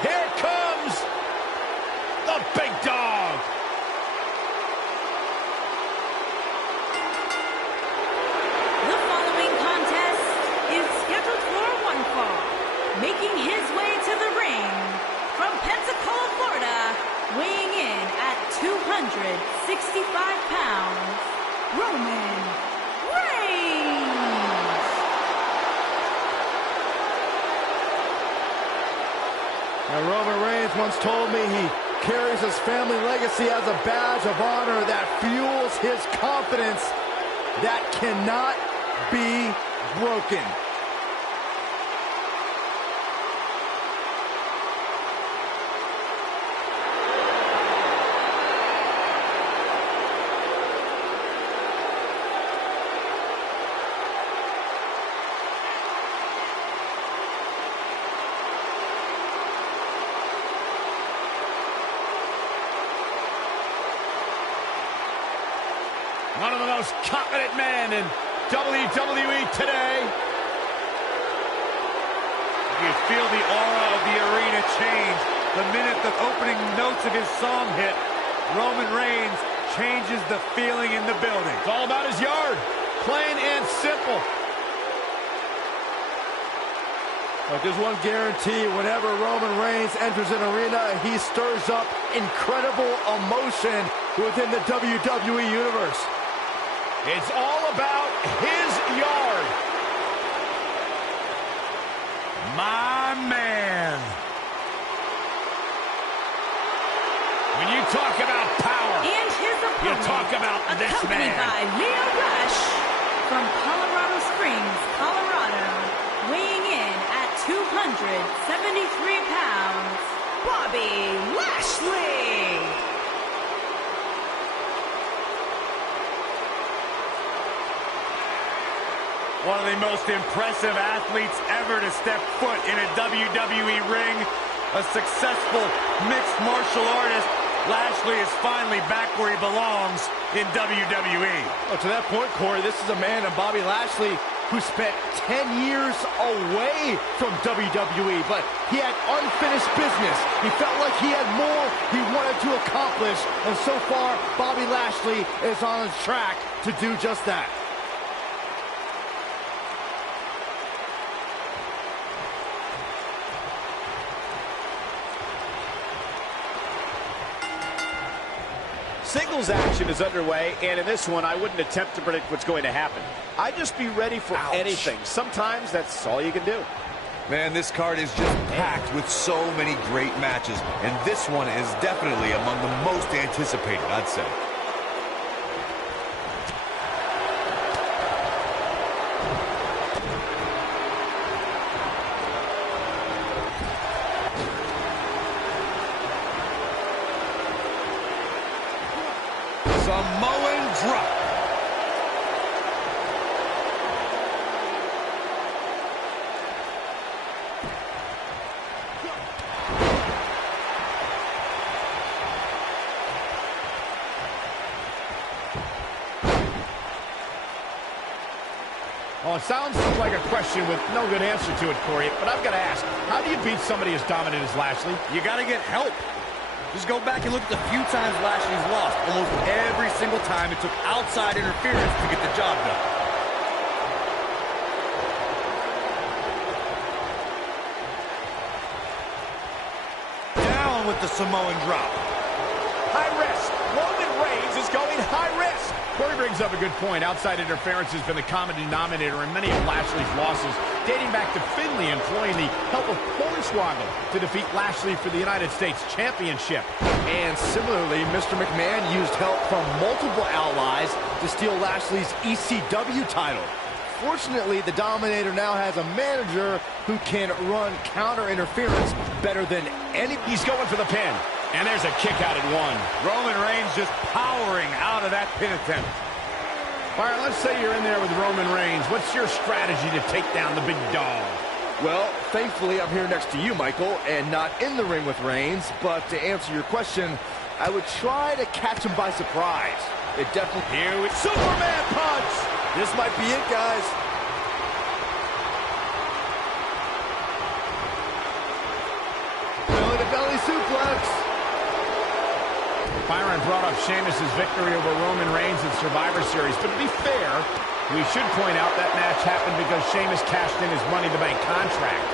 Here comes the big dog. The following contest is scheduled for one fall. Making his way to the ring from Pensacola, Florida, weighing in at 265 pounds, Roman Reigns. Now, Roman Reigns once told me he carries his family legacy as a badge of honor that fuels his confidence that cannot be broken. One of the most confident men in WWE today. You feel the aura of the arena change. The minute the opening notes of his song hit, Roman Reigns changes the feeling in the building. It's all about his yard. Plain and simple. But there's one guarantee: whenever Roman Reigns enters an arena, he stirs up incredible emotion within the WWE Universe. It's all about his yard. My man. When you talk about power, And his you opponent, talk about this accompanied man. by Leo Rush from Colorado Springs, Colorado, weighing in at 273 pounds, Bobby Lashley. One of the most impressive athletes ever to step foot in a WWE ring. A successful mixed martial artist Lashley is finally back where he belongs in WWE. Oh, to that point, Corey, this is a man in Bobby Lashley who spent 10 years away from WWE, but he had unfinished business. He felt like he had more he wanted to accomplish, and so far, Bobby Lashley is on his track to do just that. Singles action is underway, and in this one, I wouldn't attempt to predict what's going to happen. I'd just be ready for anything. Sometimes that's all you can do. Man, this card is just packed with so many great matches, and this one is definitely among the most anticipated, I'd say. Samoan drop. Well, it sounds like a question with no good answer to it, Corey, but I've got to ask, how do you beat somebody as dominant as Lashley? You got to get help. Just go back and look at the few times Lashley's lost. Almost every single time it took outside interference to get the job done. Down with the Samoan drop. High risk. Roman Reigns is going high risk. Corey brings up a good point. Outside interference has been the common denominator in many of Lashley's losses, dating back to Finlay employing the help of Hornswoggle to defeat Lashley for the United States Championship. And similarly, Mr. McMahon used help from multiple allies to steal Lashley's ECW title. Fortunately, the Dominator now has a manager who can run counter interference better than any. He's going for the pin. And there's a kick out at one. Roman Reigns just powering out of that pin attempt. All right, let's say you're in there with Roman Reigns. What's your strategy to take down the big dog? Well, thankfully, I'm here next to you, Michael, and not in the ring with Reigns. But to answer your question, I would try to catch him by surprise. It definitely... Here we... Superman punch! This might be it, guys. Belly to belly suplex. Byron brought up Sheamus' victory over Roman Reigns in Survivor Series, but to be fair, we should point out that match happened because Sheamus cashed in his Money in the Bank contract.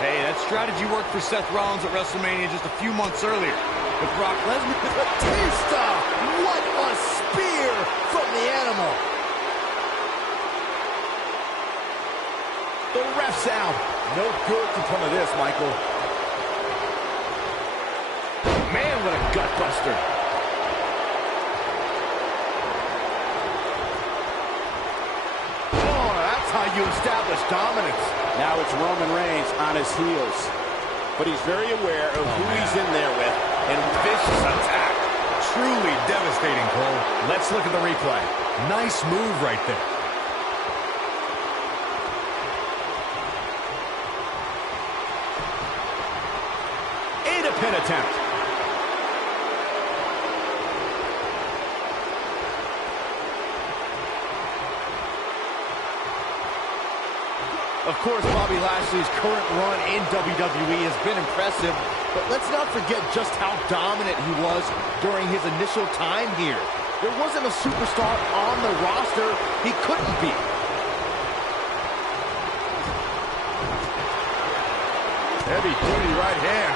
Hey, that strategy worked for Seth Rollins at WrestleMania just a few months earlier. But Brock Lesnar... Batista! What a spear from the animal! The ref's out. No good to come of this, Michael. Man, what a gutbuster. Oh, that's how you establish dominance. Now it's Roman Reigns on his heels. But he's very aware of who he's in there with. And vicious attack. Truly devastating, Cole. Let's look at the replay. Nice move right there. And a pin attempt. Of course, Bobby Lashley's current run in WWE has been impressive, but let's not forget just how dominant he was during his initial time here. There wasn't a superstar on the roster he couldn't beat. Heavy-duty right hand.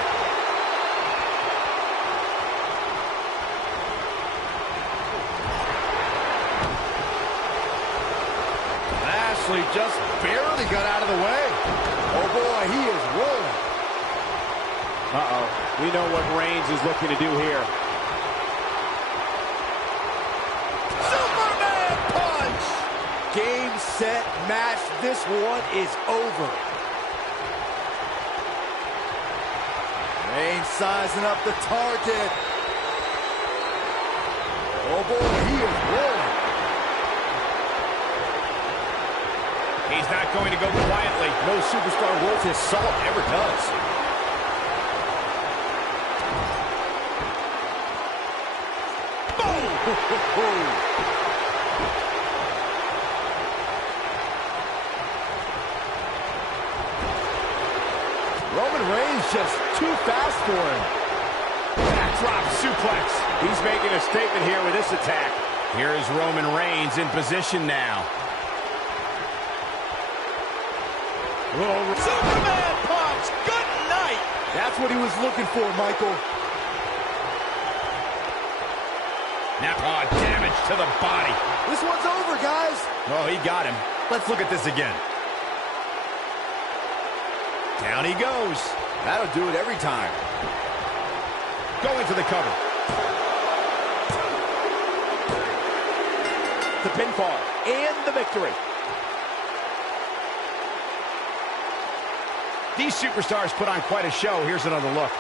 Lashley just barely got out of the way. Oh boy, he is rolling. Uh-oh. We know what Reigns is looking to do here. Superman punch! Game, set, match. This one is over. Reigns sizing up the target. Oh boy, he is rolling. He's not going to go quietly. No superstar worth his salt ever does. Roman Reigns just too fast for him. Backdrop suplex. He's making a statement here with this attack. Here is Roman Reigns in position now. Superman punch! Good night! That's what he was looking for, Michael. Now, damage to the body. This one's over, guys. Oh, he got him. Let's look at this again. Down he goes. That'll do it every time. Going for the cover. The pinfall and the victory. These superstars put on quite a show. Here's another look.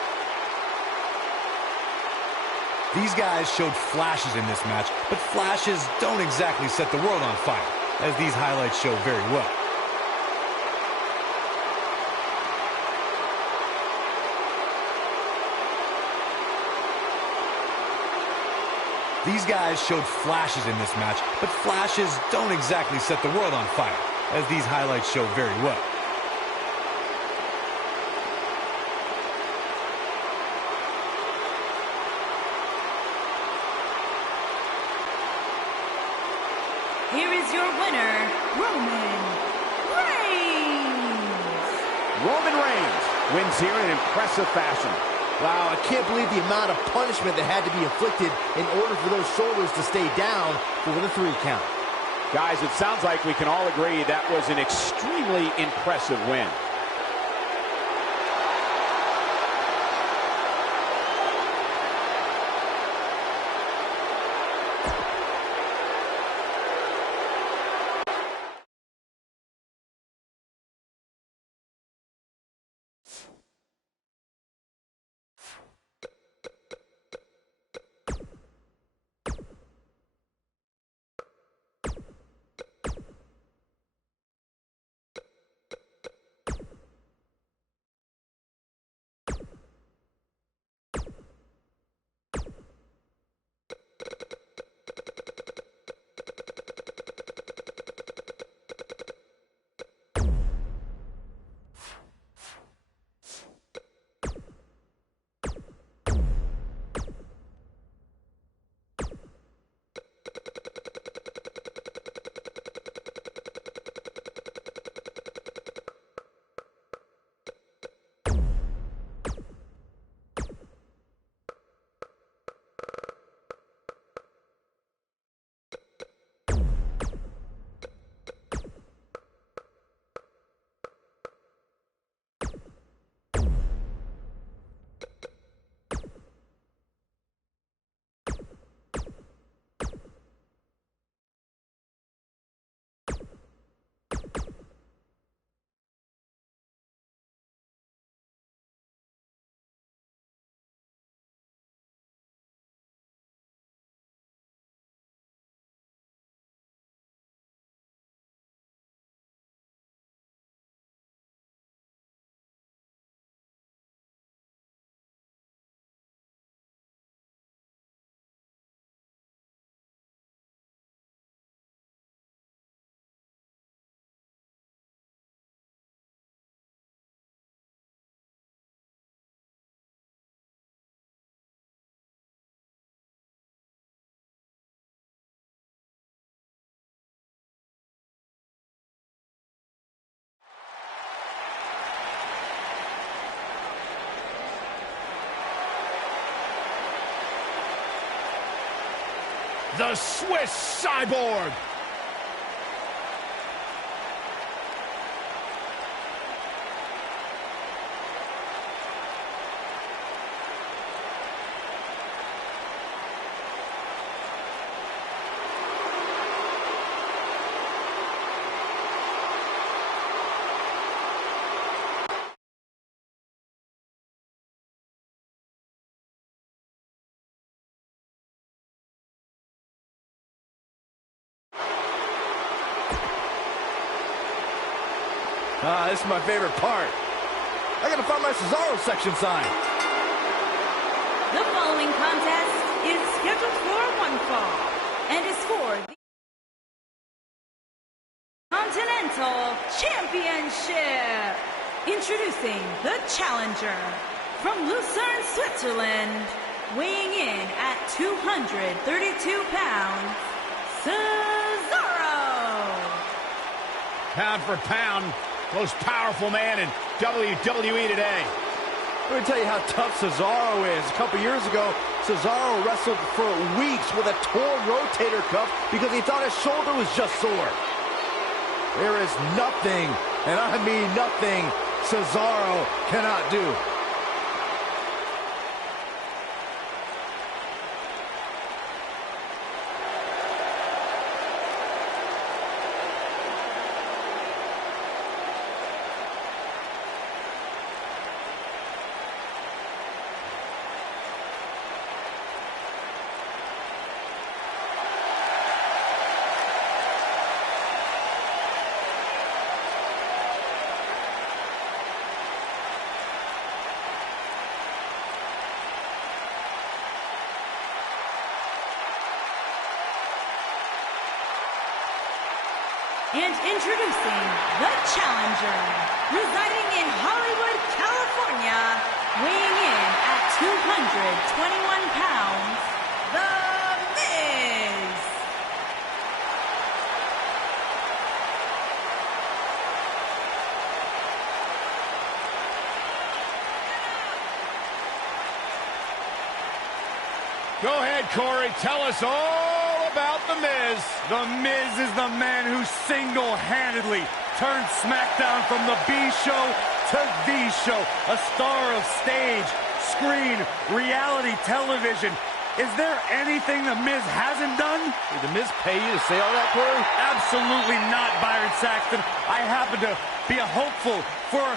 These guys showed flashes in this match, but flashes don't exactly set the world on fire, as these highlights show very well. These guys showed flashes in this match, but flashes don't exactly set the world on fire, as these highlights show very well. Here is your winner, Roman Reigns. Roman Reigns wins here in impressive fashion. Wow, I can't believe the amount of punishment that had to be inflicted in order for those shoulders to stay down for the 3 count. Guys, it sounds like we can all agree that was an extremely impressive win. The Swiss Cyborg. This is my favorite part. I gotta find my Cesaro section sign. The following contest is scheduled for one fall and is for the Continental Championship. Introducing the challenger from Lucerne, Switzerland, weighing in at 232 pounds, Cesaro. Pound for pound, most powerful man in WWE today. Let me tell you how tough Cesaro is. A couple years ago, Cesaro wrestled for weeks with a torn rotator cuff because he thought his shoulder was just sore. There is nothing, and I mean nothing, Cesaro cannot do. And introducing the challenger, residing in Hollywood, California, weighing in at 221 pounds, The Miz. Go ahead, Corey. Tell us all about The Miz. The Miz is the man who single-handedly turned Smackdown from the B show to the show. A star of stage, screen, reality television. Is there anything The Miz hasn't done? Did The Miz pay you to say all that, Corey? Absolutely not, Byron Saxton. I happen to be a hopeful for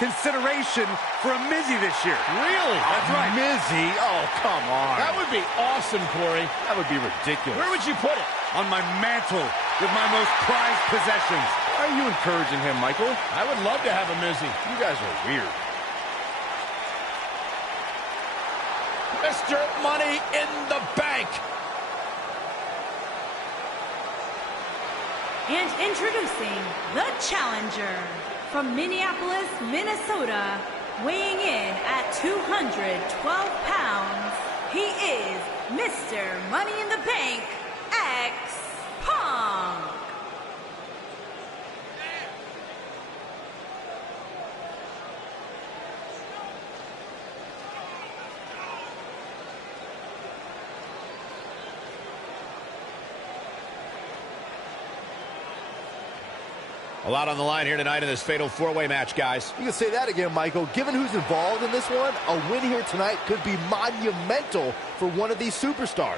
consideration for a Mizzy this year. Really? That's right. Mizzy? Oh, come on. That would be awesome, Corey. That would be ridiculous. Where would you put it? On my mantle with my most prized possessions. Why are you encouraging him, Michael? I would love to have a Mizzy. You guys are weird. Mr. Money in the Bank. And introducing the challenger from Minneapolis, Minnesota, weighing in at 212 pounds, he is Mr. Money in the Bank, X-Punk. A lot on the line here tonight in this fatal four-way match, guys. You can say that again, Michael. Given who's involved in this one, a win here tonight could be monumental for one of these superstars.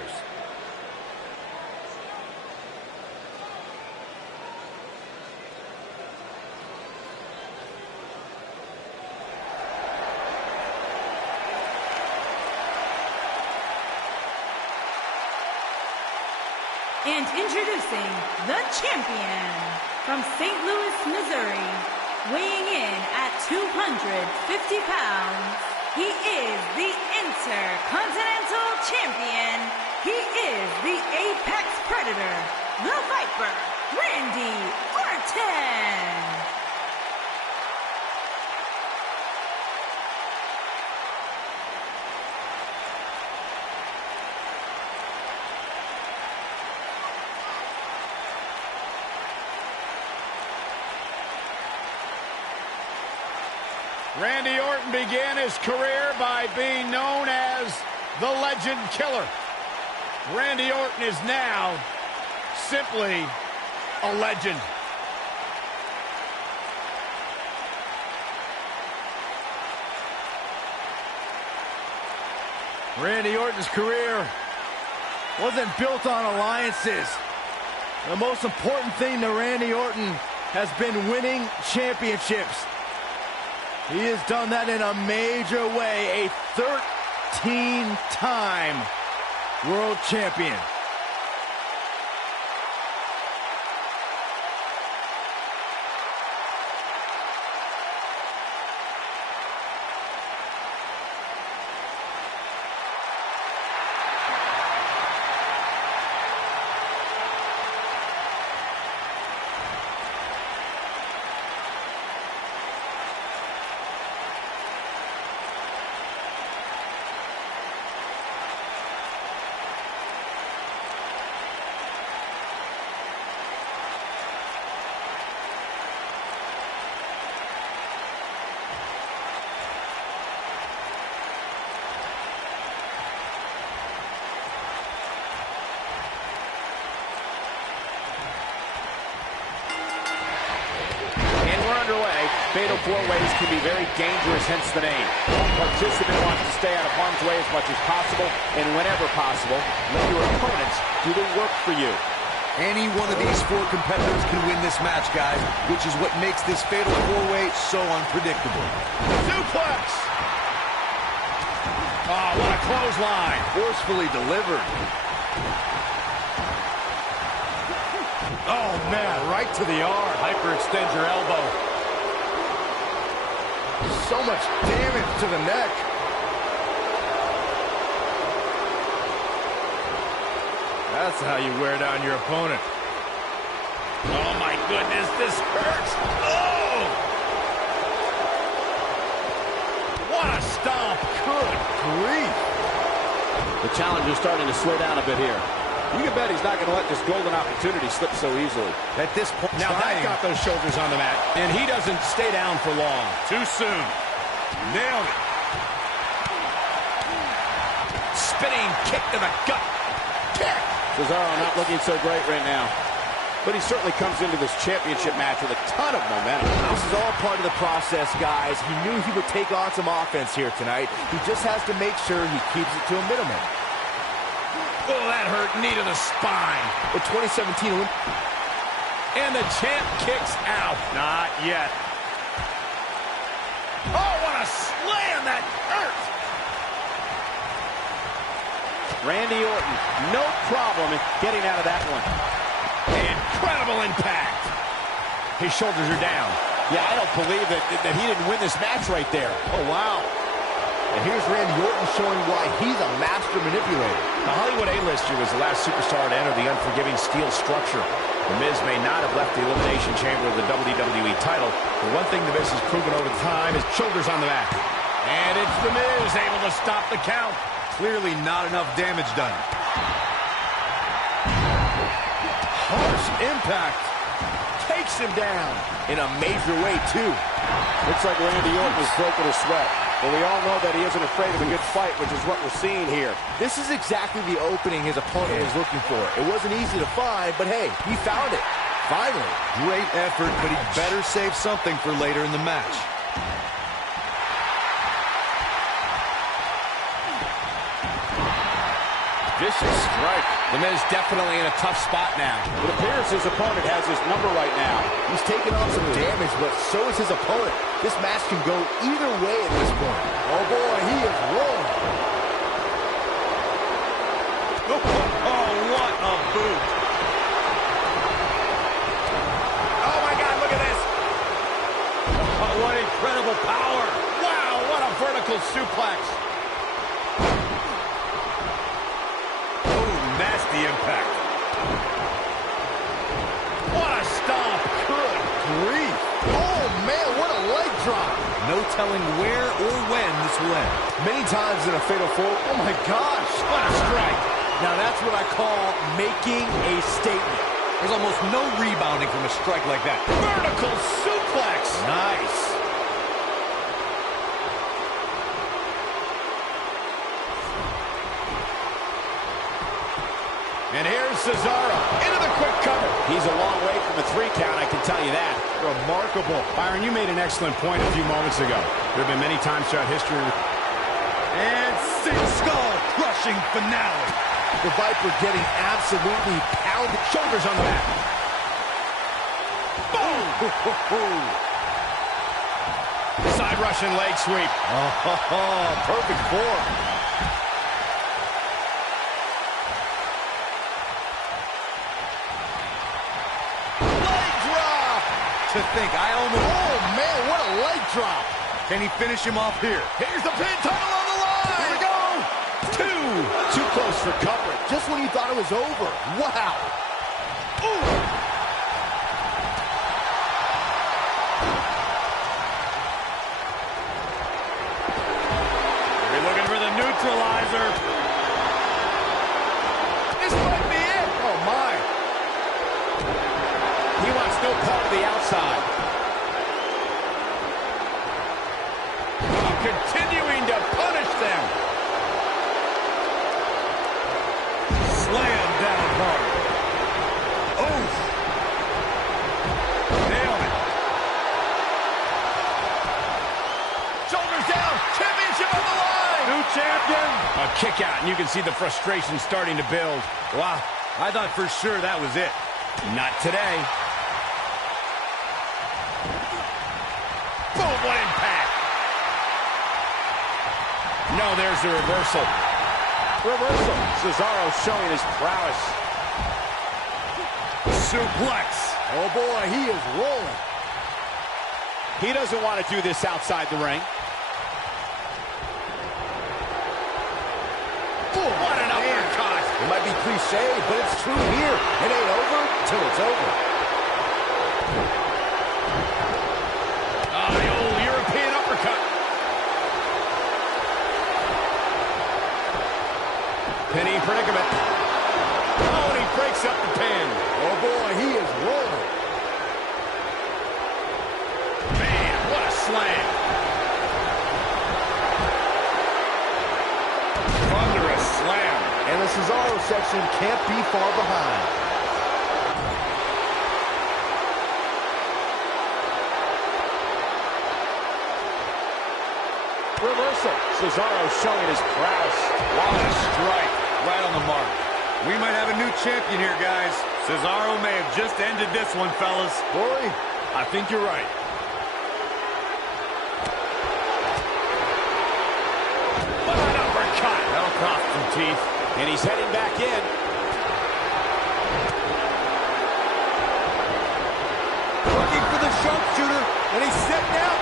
And introducing the champion from St. Louis, Missouri, weighing in at 250 pounds, he is the Intercontinental Champion. He is the Apex Predator, the Viper, Randy Orton. Randy Orton began his career by being known as the Legend Killer. Randy Orton is now simply a legend. Randy Orton's career wasn't built on alliances. The most important thing to Randy Orton has been winning championships. He has done that in a major way, a 13-time world champion. fatal four-ways can be very dangerous, hence the name. One participant wants to stay out of harm's way as much as possible, and whenever possible, let your opponents do the work for you. Any one of these four competitors can win this match, guys, which is what makes this fatal four-way so unpredictable. Suplex! Oh, what a clothesline. Forcefully delivered. Oh, man, right to the arm. Hyperextend your elbow. So much damage to the neck. That's how you wear down your opponent. Oh, my goodness, this hurts. Oh! What a stomp. Good grief. The challenger's starting to slow down a bit here. You can bet he's not going to let this golden opportunity slip so easily. At this point, Now that got those shoulders on the mat, and he doesn't stay down for long. Too soon. Nailed it. Spinning kick to the gut. Kick. Cesaro not looking so great right now. But he certainly comes into this championship match with a ton of momentum. This is all part of the process, guys. He knew he would take on some offense here tonight. He just has to make sure he keeps it to a minimum. Oh, that hurt. Knee to the spine. The 2017 Olympics. And the champ kicks out. Not yet. Oh, what a slam. That hurt. Randy Orton, no problem in getting out of that one. Incredible impact. His shoulders are down. Yeah, I don't believe that he didn't win this match right there. Oh, wow. And here's Randy Orton showing why he's a master manipulator. The Hollywood A-lister was the last superstar to enter the unforgiving steel structure. The Miz may not have left the Elimination Chamber of the WWE title, but one thing The Miz has proven over time is shoulders on the mat. And it's The Miz able to stop the count. clearly not enough damage done. Harsh impact. Takes him down in a major way, too. Looks like Randy Orton has broken a sweat. But we all know that he isn't afraid of a good fight, which is what we're seeing here. This is exactly the opening his opponent was looking for. It wasn't easy to find, but hey, he found it. Finally. Great effort, but he better save something for later in the match. Vicious strike. The Miz definitely in a tough spot now. It appears his opponent has his number right now. He's taking on some damage, but so is his opponent. This match can go either way at this point. Oh boy, he is rolling. Oh, what a boot. Oh my God, look at this. Oh, what incredible power. Wow, what a vertical suplex. Nasty impact. What a stomp. Good grief. Oh, man, what a leg drop. No telling where or when this will end. Many times in a fatal four. Oh, my gosh. What a strike. Now, that's what I call making a statement. There's almost no rebounding from a strike like that. Vertical suplex. Nice. And here's Cesaro into the quick cover. He's a long way from a 3 count, I can tell you that. Remarkable. Byron, you made an excellent point a few moments ago. There have been many times throughout history. And skull-crushing finale. The Viper getting absolutely pounded. Shoulders on the mat. Boom! Side Russian leg sweep. Oh, perfect form. To think, I almost... Oh, man, what a leg drop. Can he finish him off here? Here's the pin, title on the line. Here we go. 2. Too close for coverage. Just when you thought it was over. Wow. Ooh. We're looking for the neutralizer. This might be it. Oh, my. He wants no part of the outside. Continuing to punish them. Slam down hard. Oof. Nailed it. shoulders down. Championship on the line. New champion. A kick out, and you can see the frustration starting to build. Wow, I thought for sure that was it. Not today. Boom, what impact. No, there's the reversal. Reversal. Cesaro showing his prowess. Suplex. Oh, boy, he is rolling. He doesn't want to do this outside the ring. What an uppercut. It might be cliche, but it's true here. It ain't over till it's over. Oh, the old European uppercut. Pinning predicament. Oh, and he breaks up the pin. Oh, boy, he is rolling. Man, what a slam. Thunderous slam. And the Cesaro section can't be far behind. Reversal. Cesaro showing his prowess. What a strike. Right on the mark. We might have a new champion here, guys. Cesaro may have just ended this one, fellas. Corey, I think you're right. What an uppercut. That'll cost some teeth. And he's heading back in. Looking for the sharpshooter, and he's sitting out.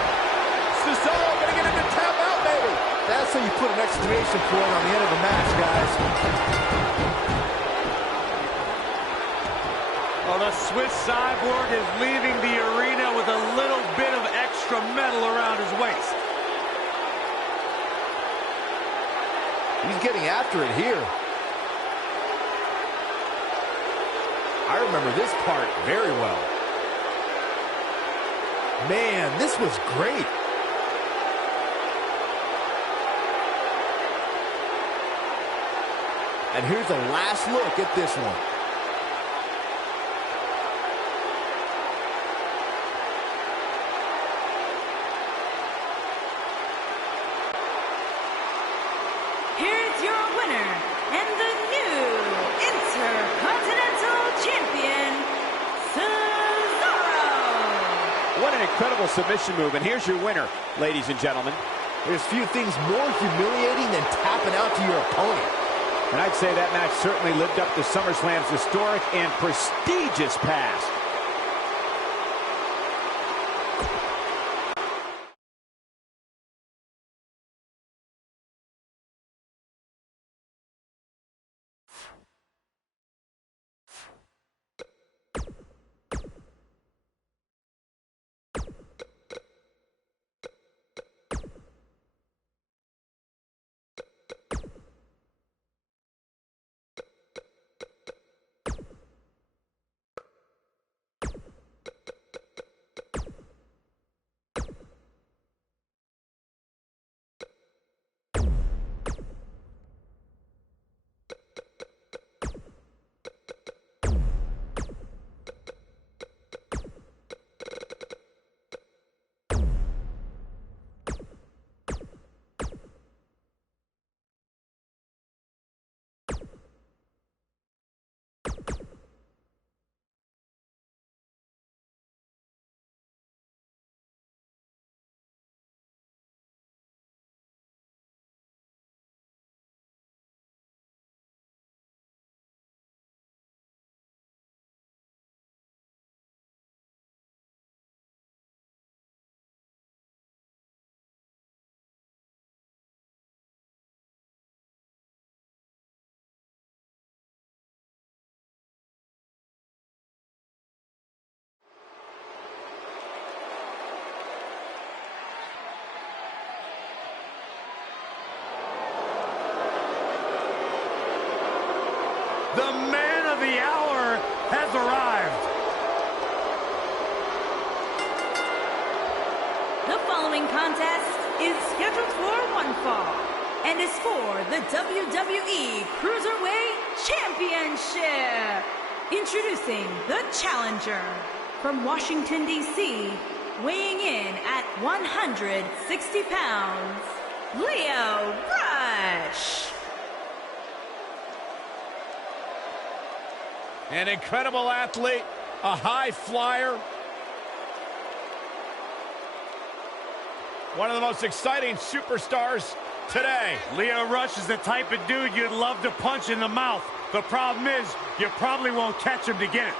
Cesaro gonna get him to tap out, baby. That's how you put an exclamation point on the end of a match, guys. Well, the Swiss Cyborg is leaving the arena with a little bit of extra metal around his waist. He's getting after it here. I remember this part very well. Man, this was great. And here's a last look at this one. Here's your winner and the new Intercontinental Champion, Cesaro. What an incredible submission move. And here's your winner, ladies and gentlemen. There's few things more humiliating than tapping out to your opponent. And I'd say that match certainly lived up to SummerSlam's historic and prestigious past. The man of the hour has arrived. The following contest is scheduled for one fall and is for the WWE Cruiserweight Championship. Introducing the challenger from Washington, D.C., weighing in at 160 pounds, Lio Rush. An incredible athlete, a high flyer. One of the most exciting superstars today. Lio Rush is the type of dude you'd love to punch in the mouth. The problem is, you probably won't catch him to get it.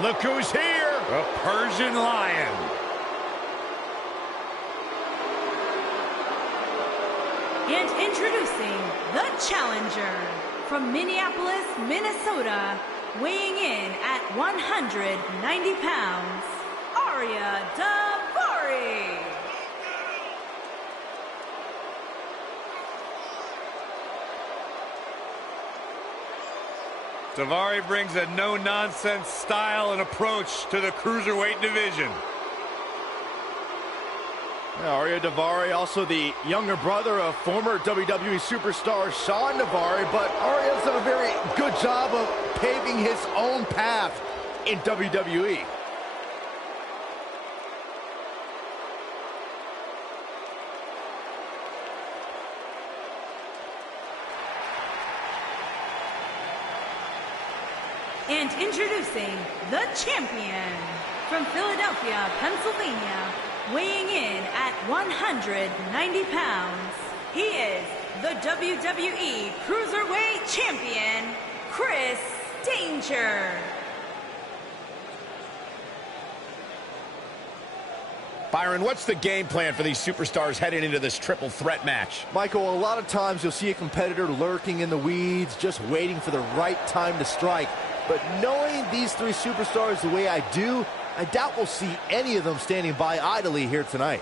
Look who's here. The Persian Lion. And introducing the challenger from Minneapolis, Minnesota, weighing in at 190 pounds, Arya Daivari. Daivari brings a no-nonsense style and approach to the cruiserweight division. Arya Daivari, also the younger brother of former WWE superstar Sean Daivari, but Arya's done a very good job of paving his own path in WWE. And introducing the champion from Philadelphia, Pennsylvania, weighing in at 190 pounds, he is the WWE Cruiserweight Champion, Chris Danger. Byron, what's the game plan for these superstars heading into this triple threat match? Michael, a lot of times you'll see a competitor lurking in the weeds, just waiting for the right time to strike. But knowing these three superstars the way I do, I doubt we'll see any of them standing by idly here tonight.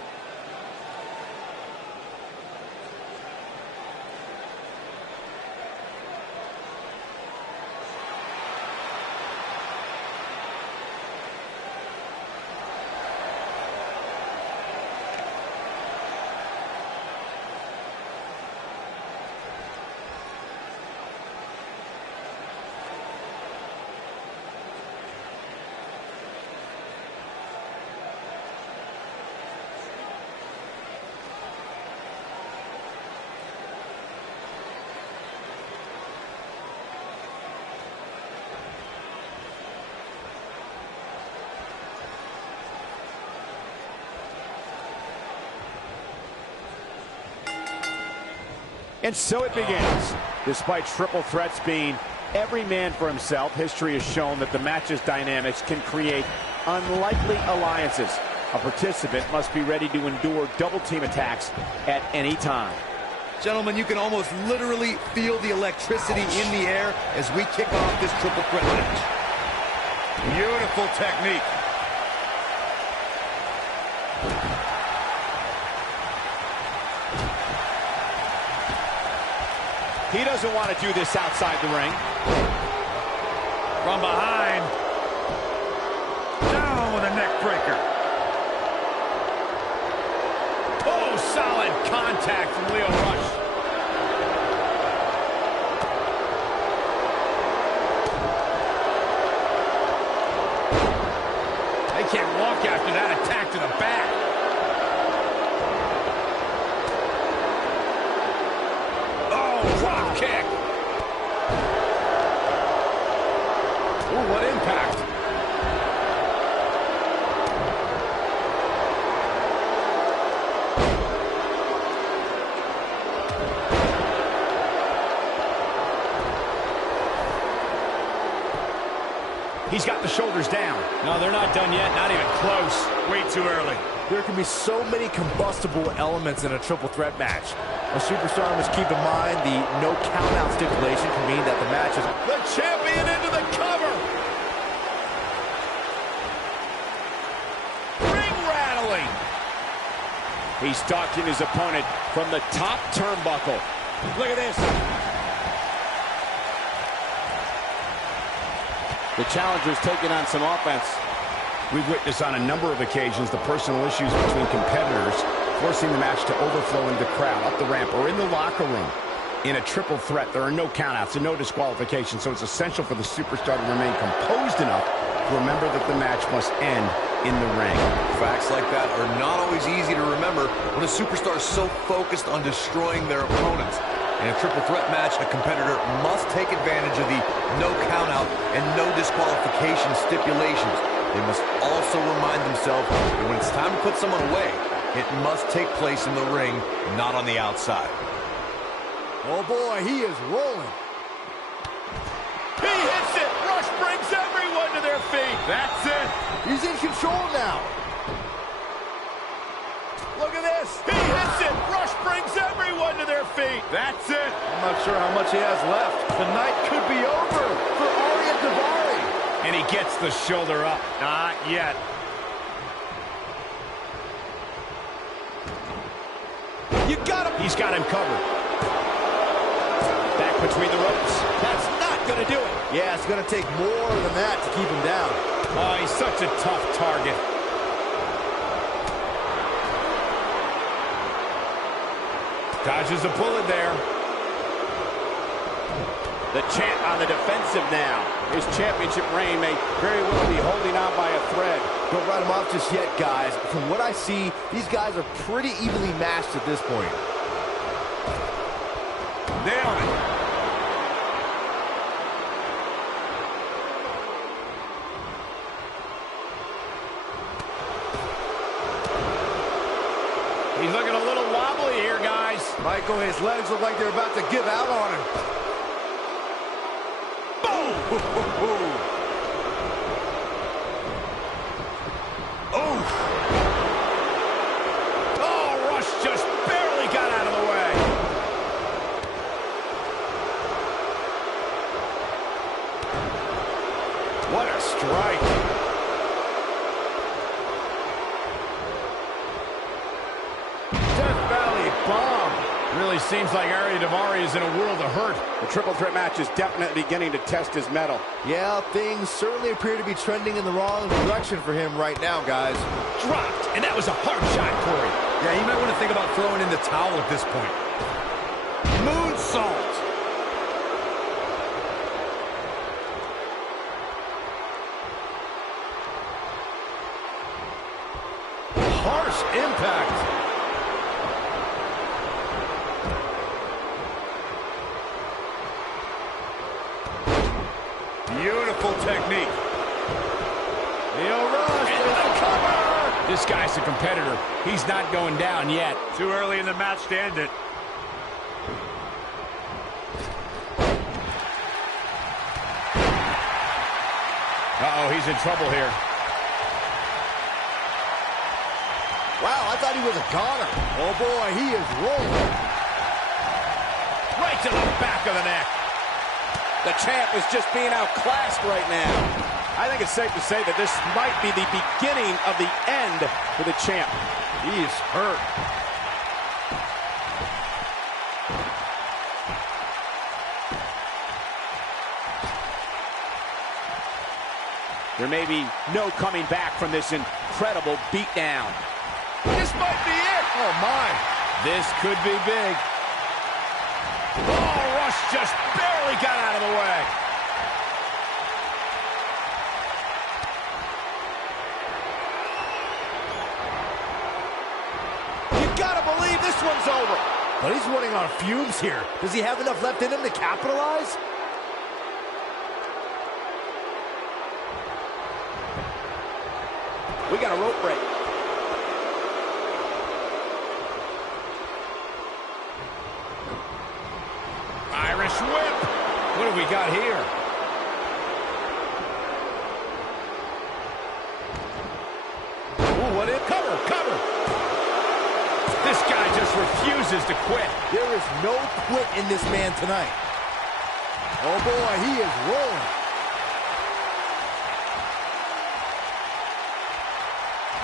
And so it begins. Despite triple threats being every man for himself, history has shown that the match's dynamics can create unlikely alliances. A participant must be ready to endure double team attacks at any time. Gentlemen, you can almost literally feel the electricity in the air as we kick off this triple threat match. Beautiful technique. He doesn't want to do this outside the ring. From behind. Down with a neck breaker. Oh, solid contact from Lio Rush. They can't walk after that attack to the back. Drop kick. Ooh, what impact. He's got the shoulders down. No, they're not done yet. Not even close. Way too early. There can be so many combustible elements in a triple threat match. A superstar must keep in mind the no count-out stipulation can mean that the match is... The champion into the cover. Ring rattling. He's stalking his opponent from the top turnbuckle. Look at this. The challenger's taking on some offense. We've witnessed on a number of occasions the personal issues between competitors forcing the match to overflow into the crowd, up the ramp, or in the locker room. In a triple threat, there are no countouts and no disqualifications, so it's essential for the superstar to remain composed enough to remember that the match must end in the ring. Facts like that are not always easy to remember when a superstar is so focused on destroying their opponents. In a triple threat match, a competitor must take advantage of the no countout and no disqualification stipulations. They must also remind themselves that when it's time to put someone away, it must take place in the ring, not on the outside. Oh boy, he is rolling. He hits it! Rush brings everyone to their feet! That's it! He's in control now. Look at this! He hits it! Rush brings everyone to their feet! That's it! I'm not sure how much he has left. The night could be over for Davari. And he gets the shoulder up. Not yet. You got him! He's got him covered. Back between the ropes. That's not going to do it. Yeah, it's going to take more than that to keep him down. Oh, he's such a tough target. Dodges a bullet there. The champ on the defensive now. His championship reign may very well be holding on by a thread. Don't write him off just yet, guys. From what I see, these guys are pretty evenly matched at this point. Nailed it. He's looking a little wobbly here, guys. Michael, his legs look like they're about to give out on him. Boom! Oh, Rush just barely got out of the way. What a strike. Death Valley bomb. Really seems like Davari is in a world of hurt. The triple threat match is definitely beginning to test his mettle. Yeah, things certainly appear to be trending in the wrong direction for him right now, guys. Dropped, and that was a hard shot, Corey. Yeah, you might want to think about throwing in the towel at this point. Moonsault. Harsh impact. Beautiful technique. Leo Rush with the cover. This guy's a competitor. He's not going down yet. Too early in the match to end it. Uh-oh, he's in trouble here. Wow, I thought he was a goner. Oh, boy, he is rolling. Right to the back of the neck. The champ is just being outclassed right now. I think it's safe to say that this might be the beginning of the end for the champ. He is hurt. There may be no coming back from this incredible beatdown. This might be it. Oh, my. This could be big. Oh, Rush just barely got out of the way. You gotta believe this one's over. But he's running on fumes here. Does he have enough left in him to capitalize? We got a rope break. Irish whip. What have we got here? Ooh, what if? Cover, cover. This guy just refuses to quit. There is no quit in this man tonight. Oh, boy, he is rolling.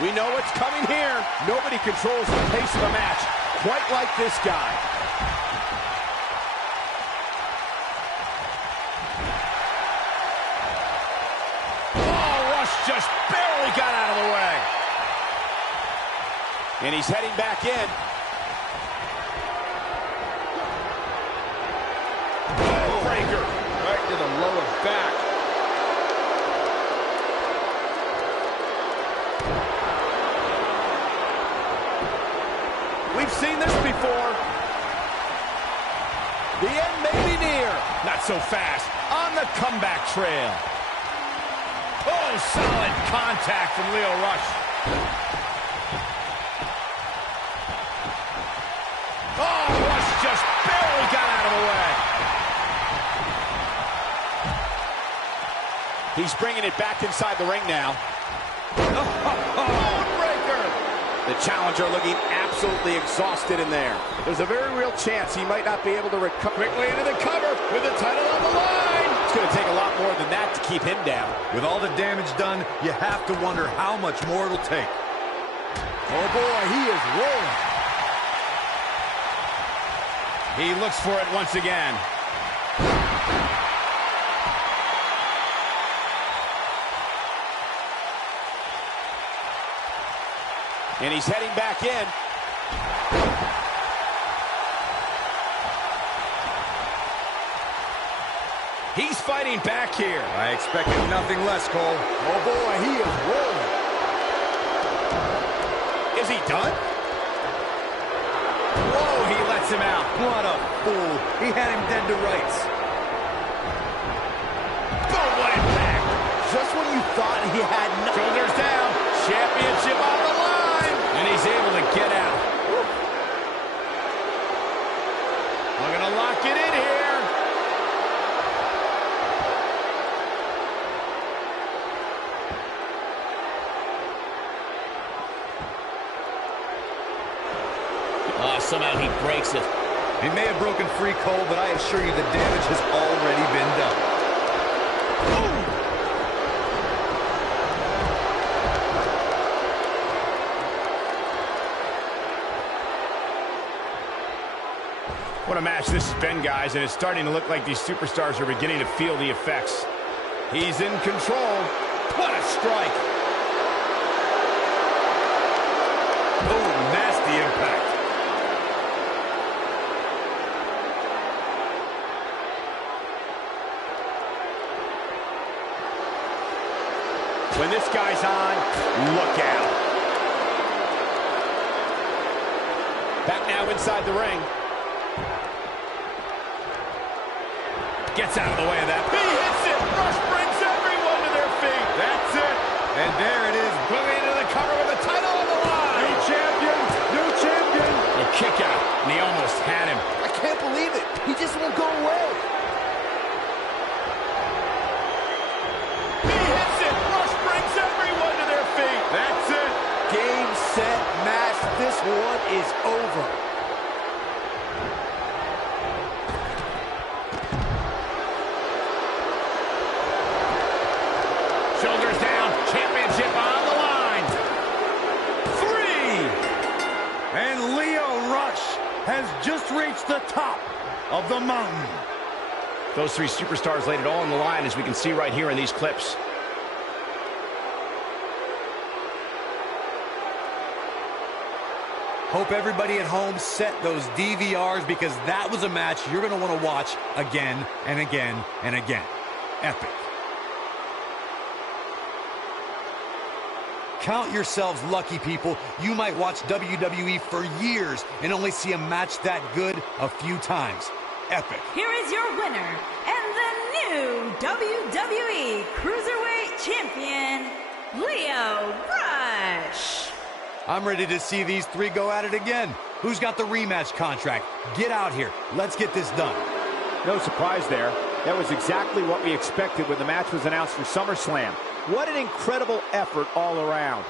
We know what's coming here. Nobody controls the pace of the match quite like this guy. Rush just barely got out of the way. And he's heading back in. Breaker right to the lower back. We've seen this before. The end may be near. Not so fast. On the comeback trail. Oh, solid contact from Lio Rush. Oh, Rush just barely got out of the way. He's bringing it back inside the ring now. Breaker. The challenger looking absolutely exhausted in there. There's a very real chance he might not be able to recover. Quickly into the cover with the title on the line. It's going to take a lot more than that to keep him down. With all the damage done, you have to wonder how much more it'll take. Oh boy, he is rolling. He looks for it once again. And he's heading back in. He's fighting back here. I expected nothing less, Cole. Oh boy, he is rolling. Is he done? Whoa, he lets him out. What a fool. He had him dead to rights. Boom, what impact. Just when you thought he had nothing. Shoulders down. Championship on the line. And he's able to get out. We're going to lock it in here. Somehow he breaks it. He may have broken free, Cole, but I assure you the damage has already been done. Boom! What a match this has been, guys, and it's starting to look like these superstars are beginning to feel the effects. He's in control. What a strike. Oh, nasty impact. When this guy's on, look out. Back now inside the ring. Gets out of the way of that. He hits it. Rush brings everyone to their feet. That's it. And there it is. Moving into the cover with the title on the line. New champion, new champion. A kick out, and he almost had him. I can't believe it. He just won't go away. He hits it. Rush brings everyone to their feet. That's it. Game, set, match. This one is over. Shoulders down. Championship on the line. 3. And Lio Rush has just reached the top of the mountain. Those 3 superstars laid it all on the line, as we can see right here in these clips. Hope everybody at home set those DVRs, because that was a match you're going to want to watch again and again and again. Epic. Count yourselves lucky, people. You might watch WWE for years and only see a match that good a few times. Epic. Here is your winner and the new WWE Cruiserweight Champion, Lio Rush. I'm ready to see these 3 go at it again. Who's got the rematch contract? Get out here. Let's get this done. No surprise there. That was exactly what we expected when the match was announced for SummerSlam. What an incredible effort all around.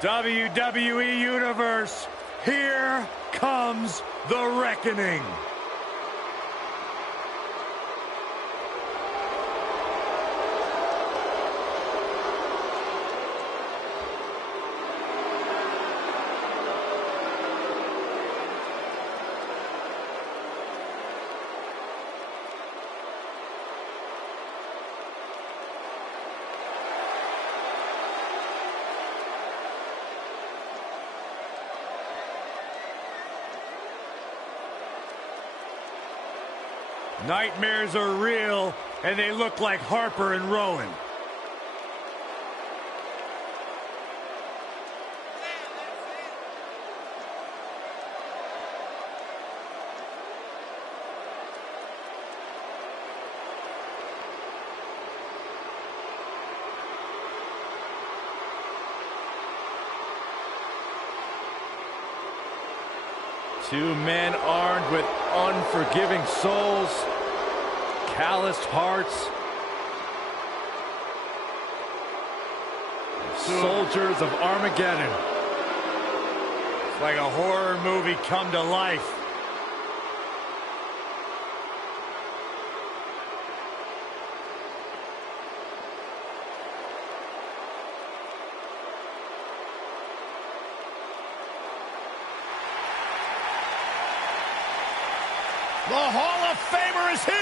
WWE Universe, here comes the reckoning. Nightmares are real, and they look like Harper and Rowan. Two men armed with unforgiving souls, calloused hearts, soldiers of Armageddon. It's like a horror movie come to life. The Hall of Famer is here!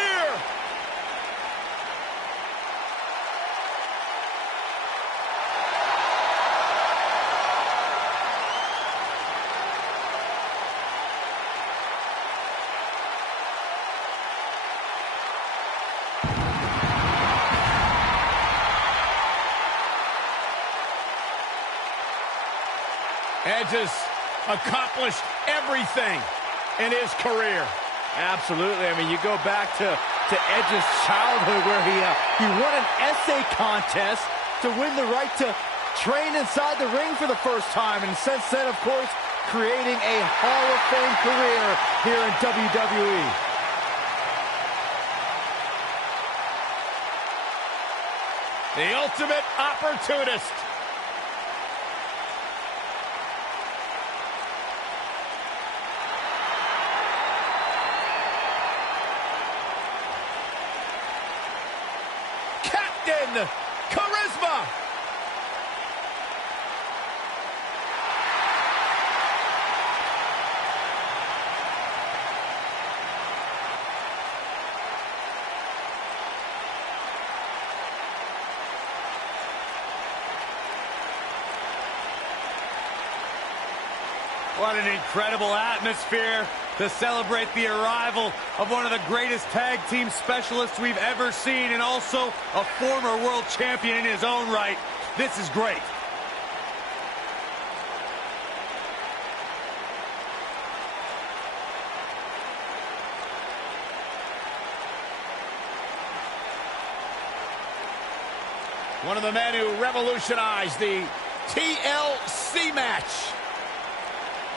Edge has accomplished everything in his career. Absolutely. I mean, you go back to Edge's childhood where he won an essay contest to win the right to train inside the ring for the first time. And since then, of course, creating a Hall of Fame career here in WWE. The ultimate opportunist. Charisma. What an incredible atmosphere to celebrate the arrival of one of the greatest tag team specialists we've ever seen, and also a former world champion in his own right. This is great. One of the men who revolutionized the TLC match.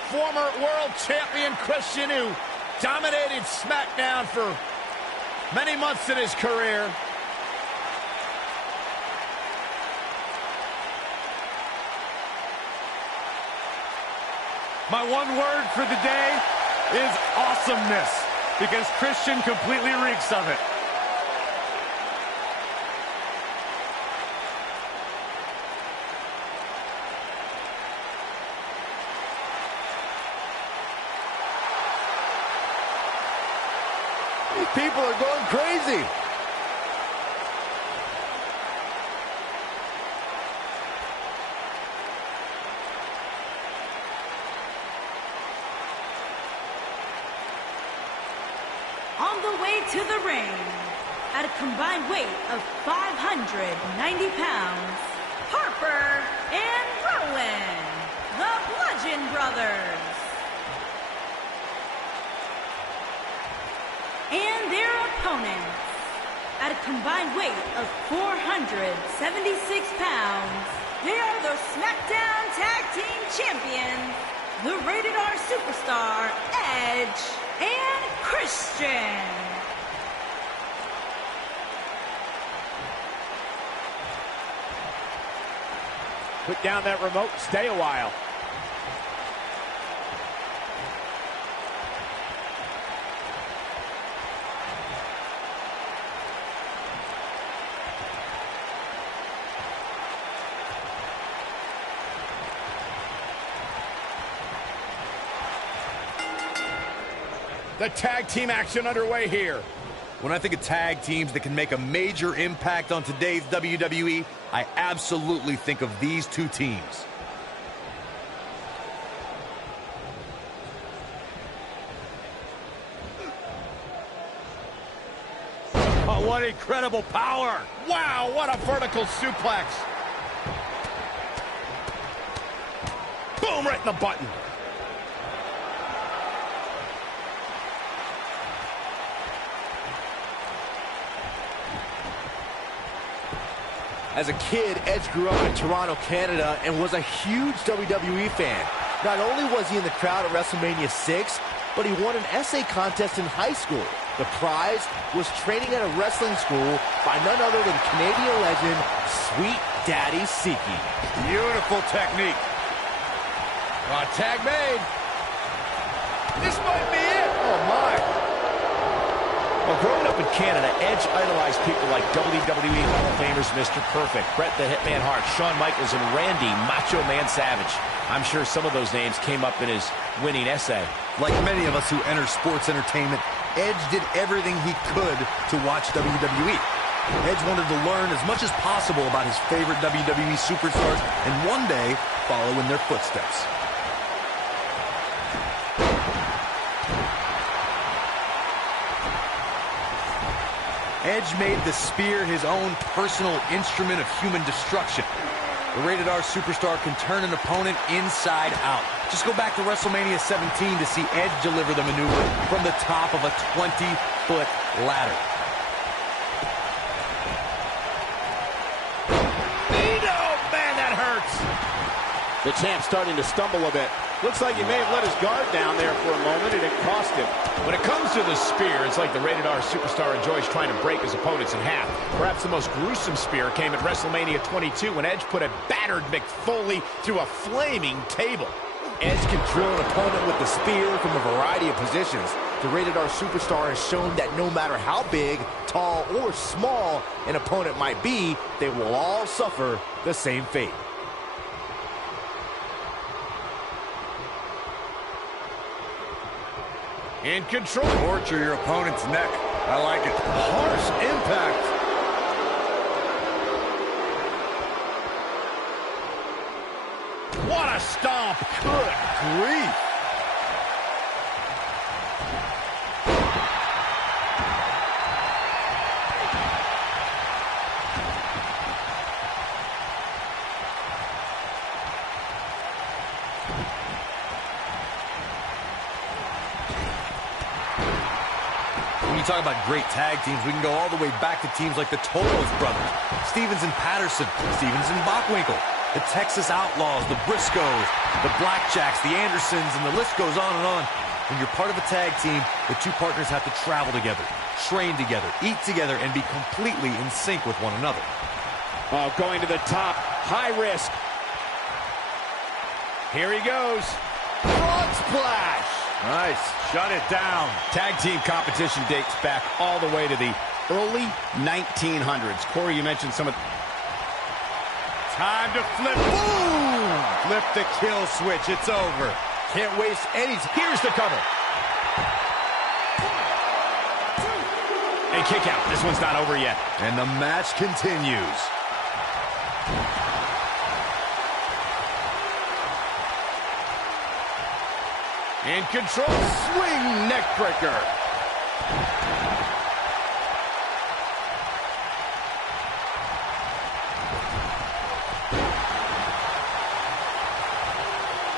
Former world champion Christian, who dominated Smackdown for many months in his career. My one word for the day is awesomeness, because Christian completely reeks of it. People are going crazy. On the way to the ring, at a combined weight of 590 pounds, Harper and Rowan, the Bludgeon Brothers. And their opponents, at a combined weight of 476 pounds, they are the Smackdown Tag Team Champions, the Rated R Superstar, Edge and Christian. Put down that remote and stay a while. The tag team action underway here. When I think of tag teams that can make a major impact on today's WWE, I absolutely think of these two teams. Oh, what incredible power! Wow, what a vertical suplex. Boom, right in the button. As a kid, Edge grew up in Toronto, Canada, and was a huge WWE fan. Not only was he in the crowd at WrestleMania 6, but he won an essay contest in high school. The prize was training at a wrestling school by none other than Canadian legend, Sweet Daddy Siki. Beautiful technique. Tag made. This might be it. Oh, my. Well, growing up in Canada, Edge idolized people like WWE Hall of Famers Mr. Perfect, Bret the Hitman Hart, Shawn Michaels, and Randy Macho Man Savage. I'm sure some of those names came up in his winning essay. Like many of us who enter sports entertainment, Edge did everything he could to watch WWE. Edge wanted to learn as much as possible about his favorite WWE superstars and one day follow in their footsteps. Edge made the spear his own personal instrument of human destruction. The Rated R superstar can turn an opponent inside out. Just go back to WrestleMania 17 to see Edge deliver the maneuver from the top of a 20-foot ladder. Man, that hurts. The champ starting to stumble a bit. Looks like he may have let his guard down there for a moment, and it cost him. When it comes to the spear, it's like the Rated R superstar enjoys trying to break his opponents in half. Perhaps the most gruesome spear came at WrestleMania 22 when Edge put a battered Mick Foley through a flaming table. Edge can drill an opponent with the spear from a variety of positions. The Rated R superstar has shown that no matter how big, tall, or small an opponent might be, they will all suffer the same fate. In control. Torture your opponent's neck. I like it. Harsh impact. What a stomp. Good grief. Talk about great tag teams. We can go all the way back to teams like the Tolos brothers, Stevens and Patterson, Stevens and Bockwinkel, the Texas Outlaws, the Briscoes, the Blackjacks, the Andersons, and the list goes on and on. When you're part of a tag team, the two partners have to travel together, train together, eat together, and be completely in sync with one another. Oh, going to the top, high risk. Here he goes. Frog splash. Nice. Shut it down. Tag team competition dates back all the way to the early 1900s. Corey, you mentioned some of... Time to flip. Boom! Flip the kill switch. It's over. Can't waste any... Here's the cover. A kick out. This one's not over yet. And the match continues. In control, swing neck breaker.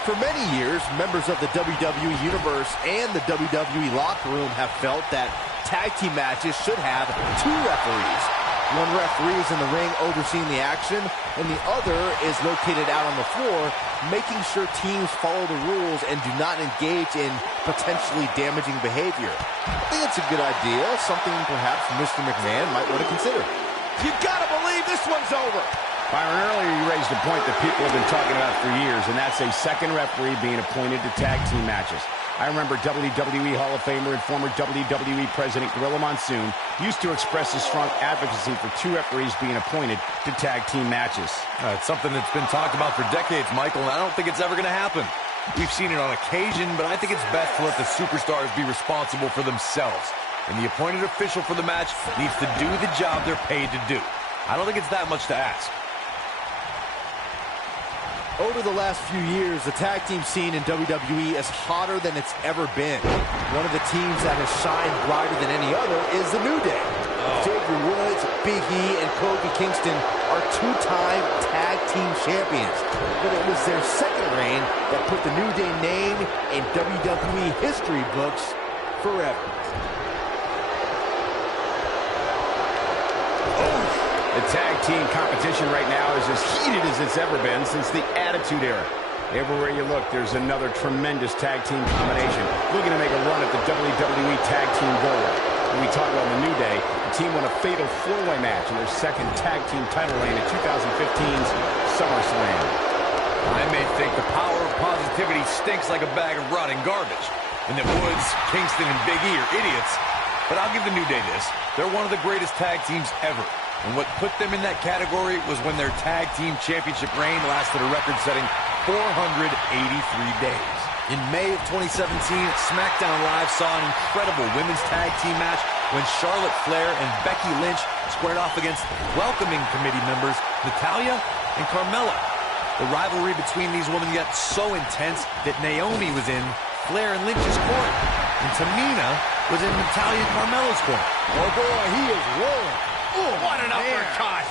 For many years, members of the WWE Universe and the WWE locker room have felt that tag team matches should have two referees. One referee is in the ring overseeing the action, and the other is located out on the floor, making sure teams follow the rules and do not engage in potentially damaging behavior. I think it's a good idea, something perhaps Mr. McMahon might want to consider. You gotta believe this one's over. Byron, earlier you raised a point that people have been talking about for years, and that's a second referee being appointed to tag team matches. I remember WWE Hall of Famer and former WWE President Gorilla Monsoon used to express his strong advocacy for 2 referees being appointed to tag team matches. It's something that's been talked about for decades, Michael, and I don't think it's ever going to happen. We've seen it on occasion, but I think it's best to let the superstars be responsible for themselves. And the appointed official for the match needs to do the job they're paid to do. I don't think it's that much to ask. Over the last few years, the tag team scene in WWE is hotter than it's ever been. One of the teams that has shined brighter than any other is the New Day. Xavier Woods, Big E, and Kofi Kingston are 2-time tag team champions. But it was their second reign that put the New Day name in WWE history books forever. The tag team competition right now is as heated as it's ever been since the Attitude Era. Everywhere you look, there's another tremendous tag team combination looking to make a run at the WWE Tag Team Gold. When we talk about the New Day, the team won a fatal 4-way match in their second tag team title reign at 2015's SummerSlam. I may think the power of positivity stinks like a bag of rotting garbage, and that Woods, Kingston, and Big E are idiots, but I'll give the New Day this. They're one of the greatest tag teams ever. And what put them in that category was when their tag team championship reign lasted a record-setting 483 days. In May of 2017, Smackdown Live saw an incredible women's tag team match when Charlotte Flair and Becky Lynch squared off against welcoming committee members Natalya and Carmella. The rivalry between these women got so intense that Naomi was in Flair and Lynch's corner, and Tamina was in Natalya and Carmella's corner. Oh boy, he is rolling. Oh, what an uppercut!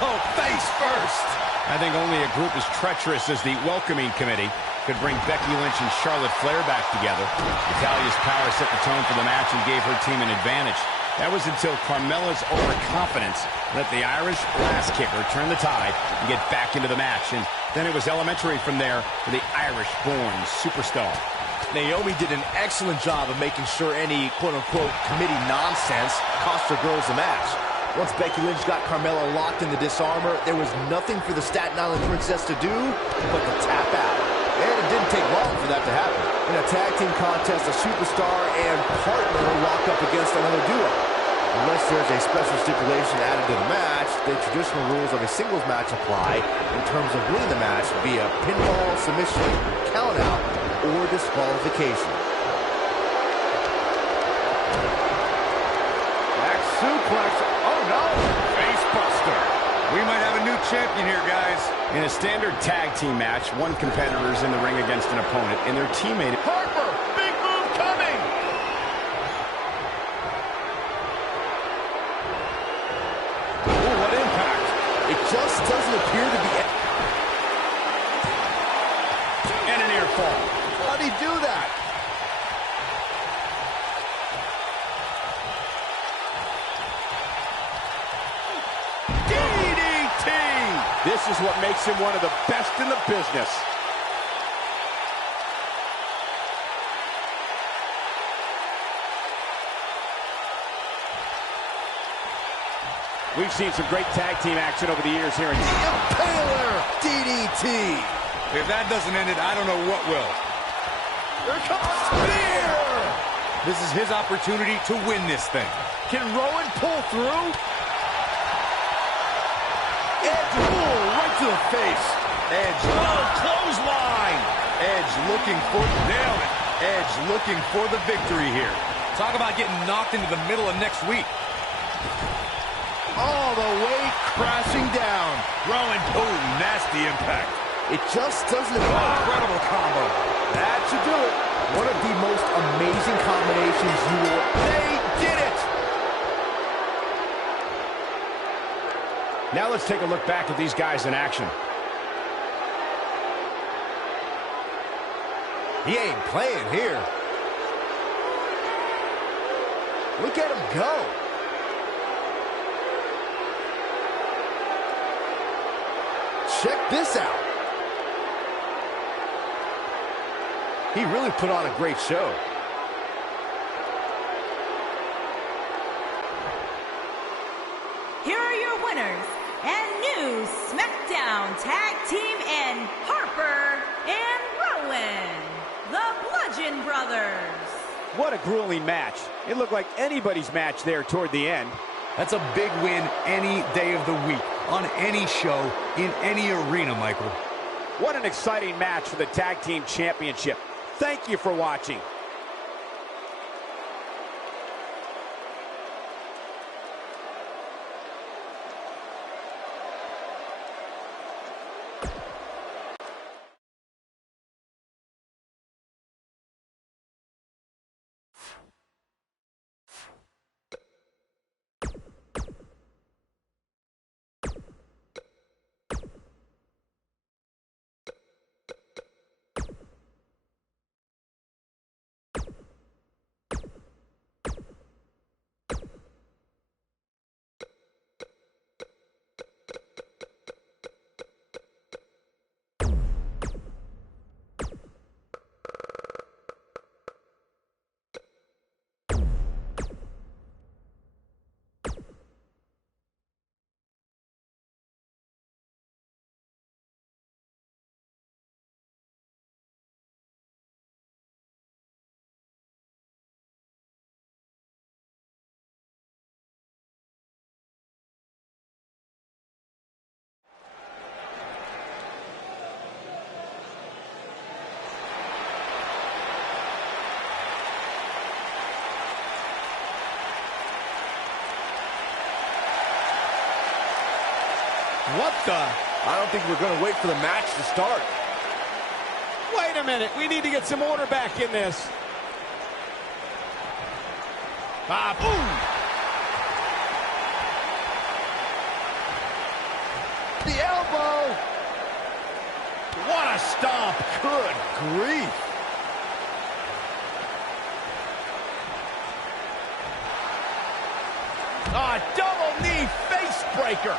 Oh, face first! I think only a group as treacherous as the welcoming committee could bring Becky Lynch and Charlotte Flair back together. Natalya's power set the tone for the match and gave her team an advantage. That was until Carmella's overconfidence let the Irish glass kicker turn the tide and get back into the match. And then it was elementary from there for the Irish-born superstar. Naomi did an excellent job of making sure any quote-unquote committee nonsense cost her girls the match. Once Becky Lynch got Carmella locked in the disarmor, there was nothing for the Staten Island Princess to do but to tap out. And it didn't take long for that to happen. In a tag team contest, a superstar and partner lock up against another duo. Unless there's a special stipulation added to the match, the traditional rules of a singles match apply in terms of winning the match via pinfall, submission, countout, or disqualification. Back suplex. Oh no! Face buster. We might have a new champion here, guys. In a standard tag team match, one competitor is in the ring against an opponent, and their teammate... Harper! Big move coming! Oh, what impact! It just doesn't appear to be... And a near fall. How'd he do that? DDT! This is what makes him one of the best in the business. We've seen some great tag team action over the years here in... Impaler DDT! If that doesn't end it, I don't know what will. Here comes Spear! This is his opportunity to win this thing. Can Rowan pull through? Edge, right to the face. Edge. Oh, clothesline. Edge looking for... Nailed it. Edge looking for the victory here. Talk about getting knocked into the middle of next week. All the way crashing down. Rowan. Oh, nasty impact. It just doesn't... Incredible combo. That should do it. One of the most amazing combinations you will... They did it! Now let's take a look back at these guys in action. He ain't playing here. Look at him go. Check this out. He really put on a great show. Here are Stein Brothers. What a grueling match. It looked like anybody's match there toward the end. That's a big win any day of the week, on any show, in any arena, Michael. What an exciting match for the Tag Team Championship. Thank you for watching. What the? I don't think we're going to wait for the match to start. Wait a minute. We need to get some order back in this. Boom! The elbow! What a stomp! Good grief! Double knee face breaker!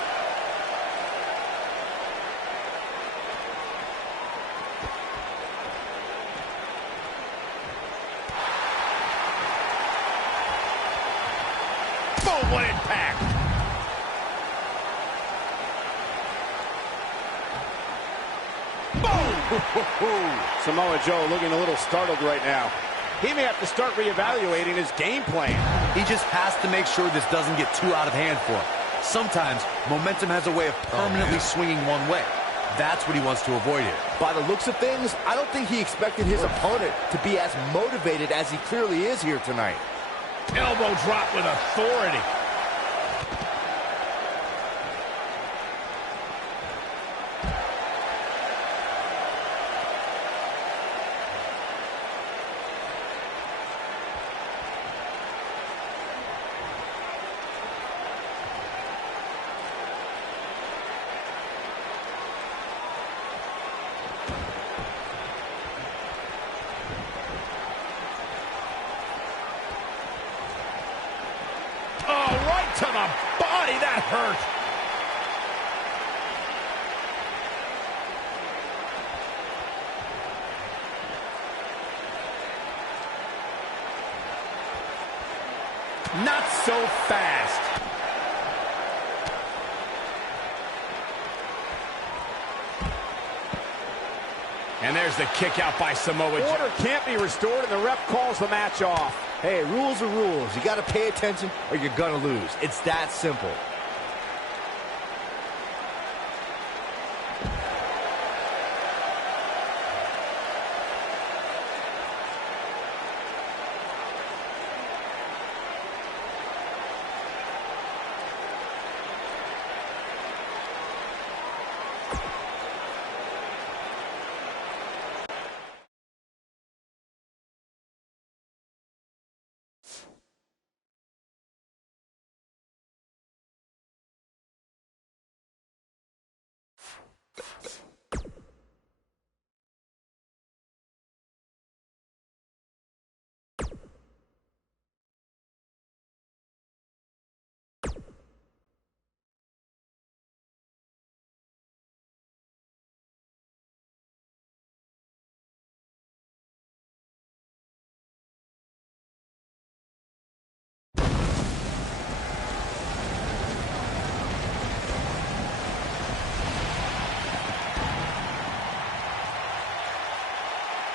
Boom, what impact! Boom! Samoa Joe looking a little startled right now. He may have to start reevaluating his game plan. He just has to make sure this doesn't get too out of hand for him. Sometimes, momentum has a way of permanently swinging one way. That's what he wants to avoid here. By the looks of things, I don't think he expected his opponent to be as motivated as he clearly is here tonight. Elbow drop with authority. To the body, that hurt. Not so fast. And there's the kick out by Samoa Joe. Order can't be restored, and the ref calls the match off. Hey, rules are rules. You got to pay attention or you're going to lose. It's that simple.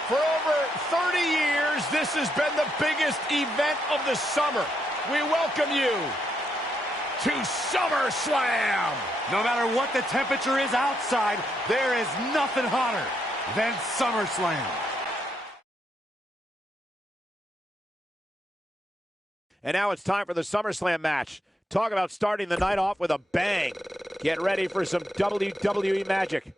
For over 30 years, this has been the biggest event of the summer. We welcome you to SummerSlam. No matter what the temperature is outside, there is nothing hotter than SummerSlam. And now it's time for the SummerSlam match. Talk about starting the night off with a bang. Get ready for some WWE magic.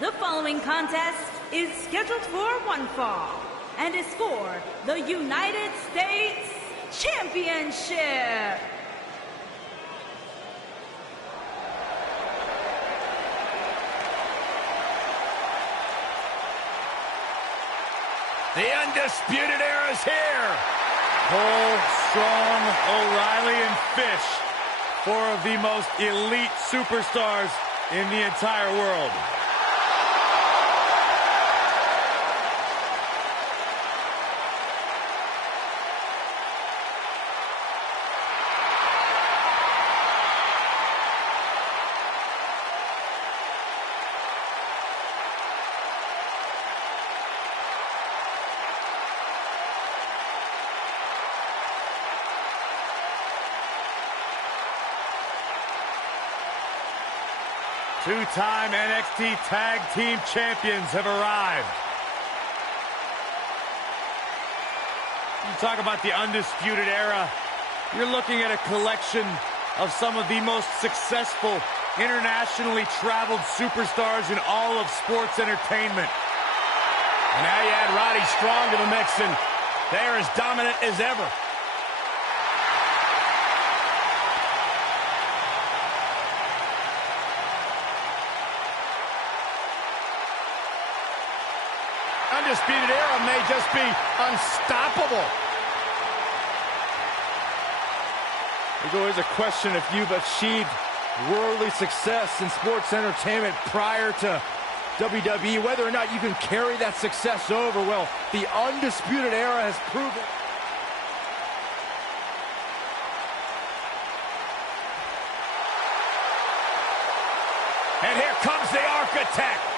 The following contest is scheduled for one fall and is for the United States Championship. The Undisputed Era is here. Cole, Strong, O'Reilly, and Fish, four of the most elite superstars in the entire world. Two-time NXT Tag Team Champions have arrived. You talk about the Undisputed Era, you're looking at a collection of some of the most successful, internationally traveled superstars in all of sports entertainment. And now you add Roddy Strong to the mix, and they're as dominant as ever. Undisputed Era may just be unstoppable. There's always a question if you've achieved worldly success in sports entertainment prior to WWE, whether or not you can carry that success over. Well, the Undisputed Era has proven. And here comes the Architect.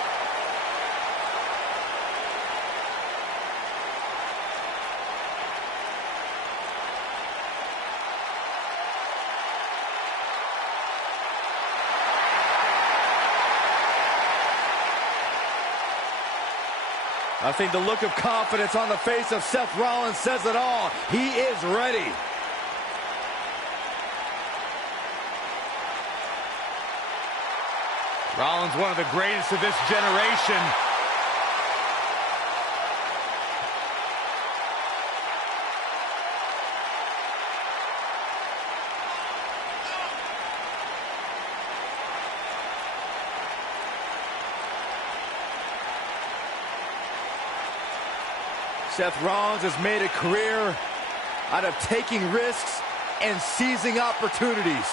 I think the look of confidence on the face of Seth Rollins says it all. He is ready. Rollins, one of the greatest of this generation. Seth Rollins has made a career out of taking risks and seizing opportunities.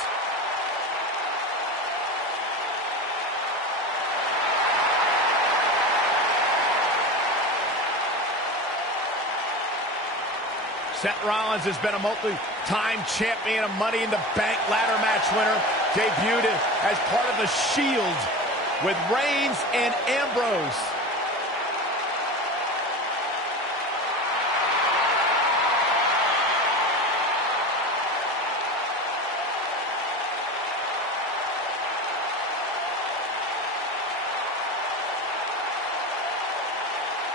Seth Rollins has been a multi-time champion, a Money in the Bank ladder match winner, debuted as part of the Shield with Reigns and Ambrose.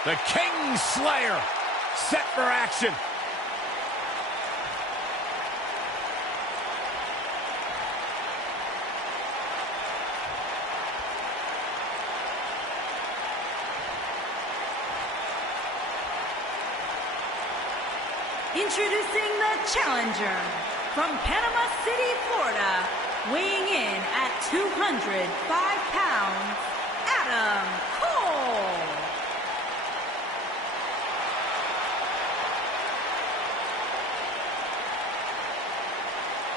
The King Slayer set for action. Introducing the challenger from Panama City, Florida, weighing in at 205 pounds, Adam Cole.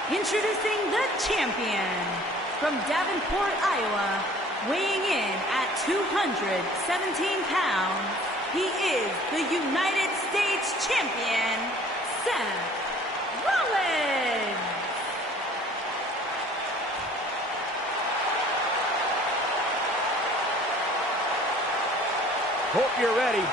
Introducing the champion from Davenport, Iowa, weighing in at 217 pounds, he is the United States Champion, Seth Rollins. Hope you're ready.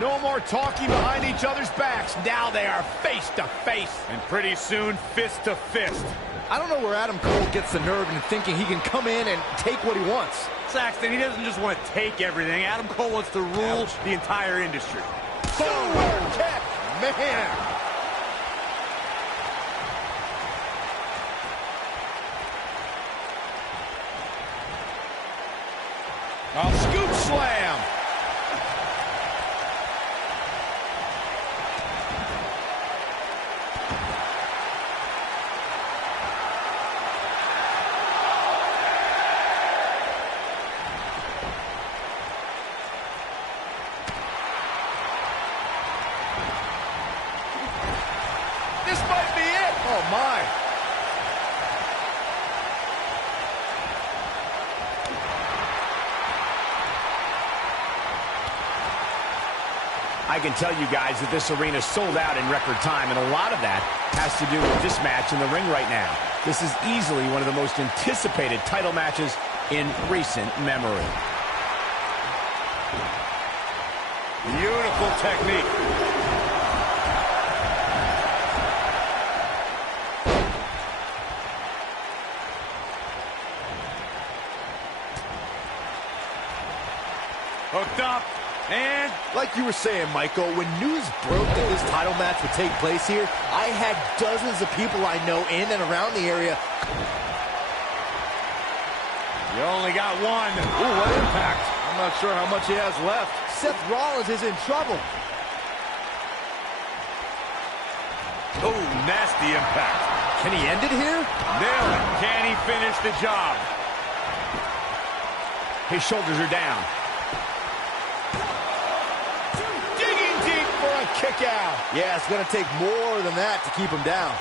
No more talking behind each other's backs. Now they are face to face. And pretty soon, fist to fist. I don't know where Adam Cole gets the nerve in thinking he can come in and take what he wants. Saxton, he doesn't just want to take everything. Adam Cole wants to rule the entire industry. Forward kick. Man. A scoop slam. This might be it. Oh, my. I can tell you guys that this arena sold out in record time, and a lot of that has to do with this match in the ring right now. This is easily one of the most anticipated title matches in recent memory. Beautiful technique. Hooked up. And like you were saying, Michael, when news broke that this title match would take place here, I had dozens of people I know in and around the area. you only got one. Ooh, what impact. I'm not sure how much he has left. Seth Rollins is in trouble. Oh, nasty impact. Can he end it here? Nail it. Can he finish the job? His shoulders are down. Kick out. Yeah, it's going to take more than that to keep him down.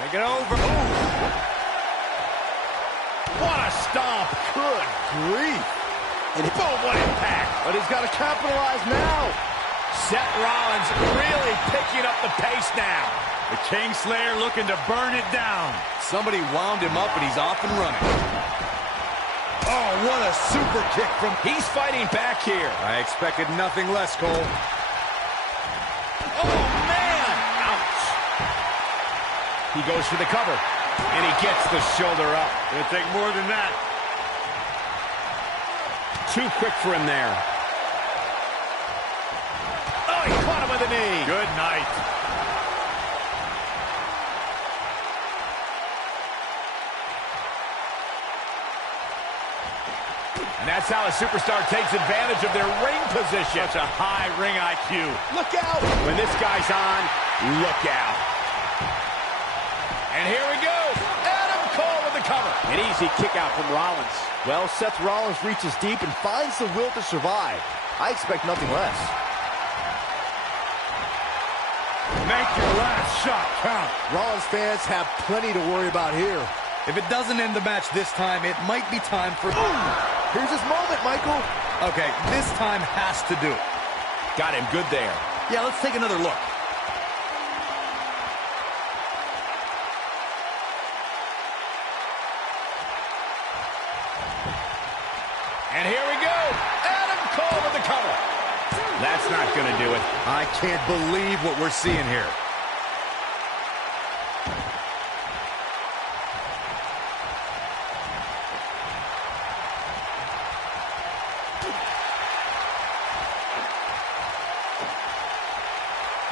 Make it over. What a stomp. Good grief. And boom, what impact. But he's got to capitalize now. Seth Rollins really picking up the pace now. The Kingslayer looking to burn it down. Somebody wound him up, and he's off and running. Oh, what a super kick from... He's fighting back here. I expected nothing less, Cole. Oh, man! Ouch. He goes for the cover, and he gets the shoulder up. It'll take more than that. Too quick for him there. Oh, he caught him with a knee. Good night. And that's how a superstar takes advantage of their ring position. Such a high ring IQ. Look out! When this guy's on, look out. And here we go. Adam Cole with the cover. An easy kick out from Rollins. Well, Seth Rollins reaches deep and finds the will to survive. I expect nothing less. Make your last shot count. Rollins fans have plenty to worry about here. If it doesn't end the match this time, it might be time for... Ooh, here's his moment, Michael. Okay, this time has to do it. Got him good there. Yeah, let's take another look. And here we go. Adam Cole with the cover. That's not going to do it. I can't believe what we're seeing here.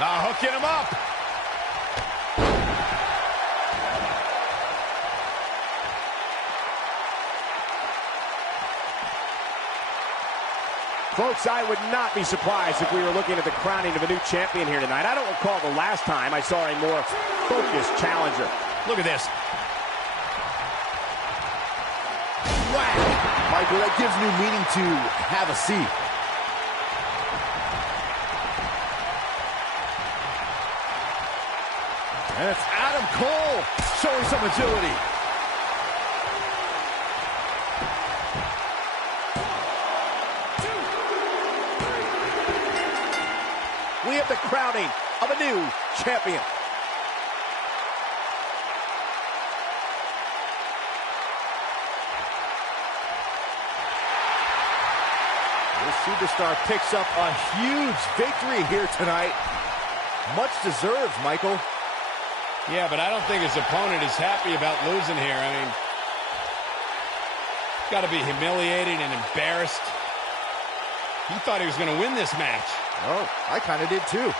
Now hooking him up. Folks, I would not be surprised if we were looking at the crowning of a new champion here tonight. I don't recall the last time I saw a more focused challenger. Look at this. Whack! Michael, that gives new meaning to have a seat. And it's Adam Cole showing some agility. We have the crowning of a new champion. This superstar picks up a huge victory here tonight. Much deserved, Michael. Yeah, but I don't think his opponent is happy about losing here. I mean, got to be humiliated and embarrassed. He thought he was going to win this match. Oh, I kind of did too.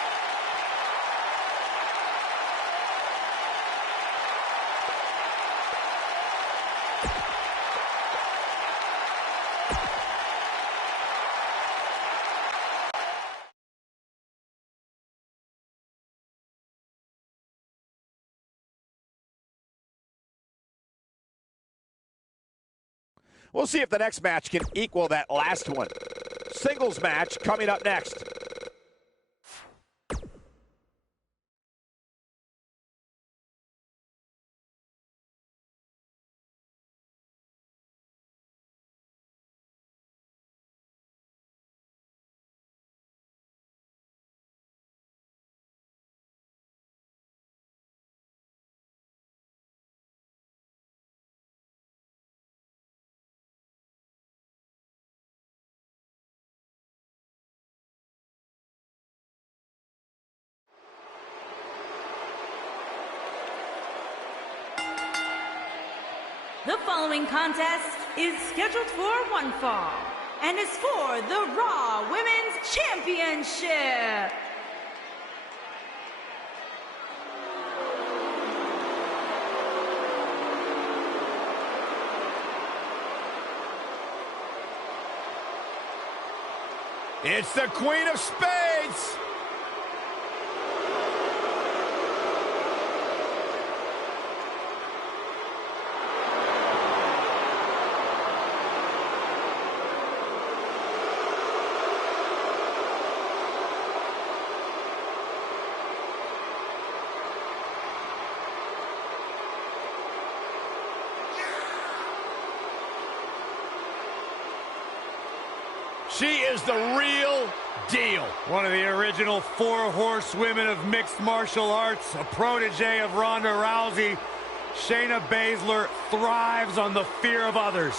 We'll see if the next match can equal that last one. Singles match coming up next. The following contest is scheduled for one fall and is for the Raw Women's Championship. It's the Queen of Spades. She is the real deal. One of the original 4 horsewomen of mixed martial arts, a protege of Ronda Rousey. Shayna Baszler thrives on the fear of others.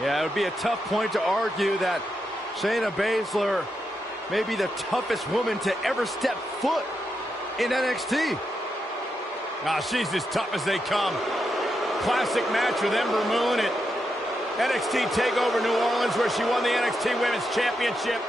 Yeah, it would be a tough point to argue that Shayna Baszler may be the toughest woman to ever step foot in NXT. She's as tough as they come. Classic match with Ember Moon at NXT TakeOver New Orleans, where she won the NXT Women's Championship.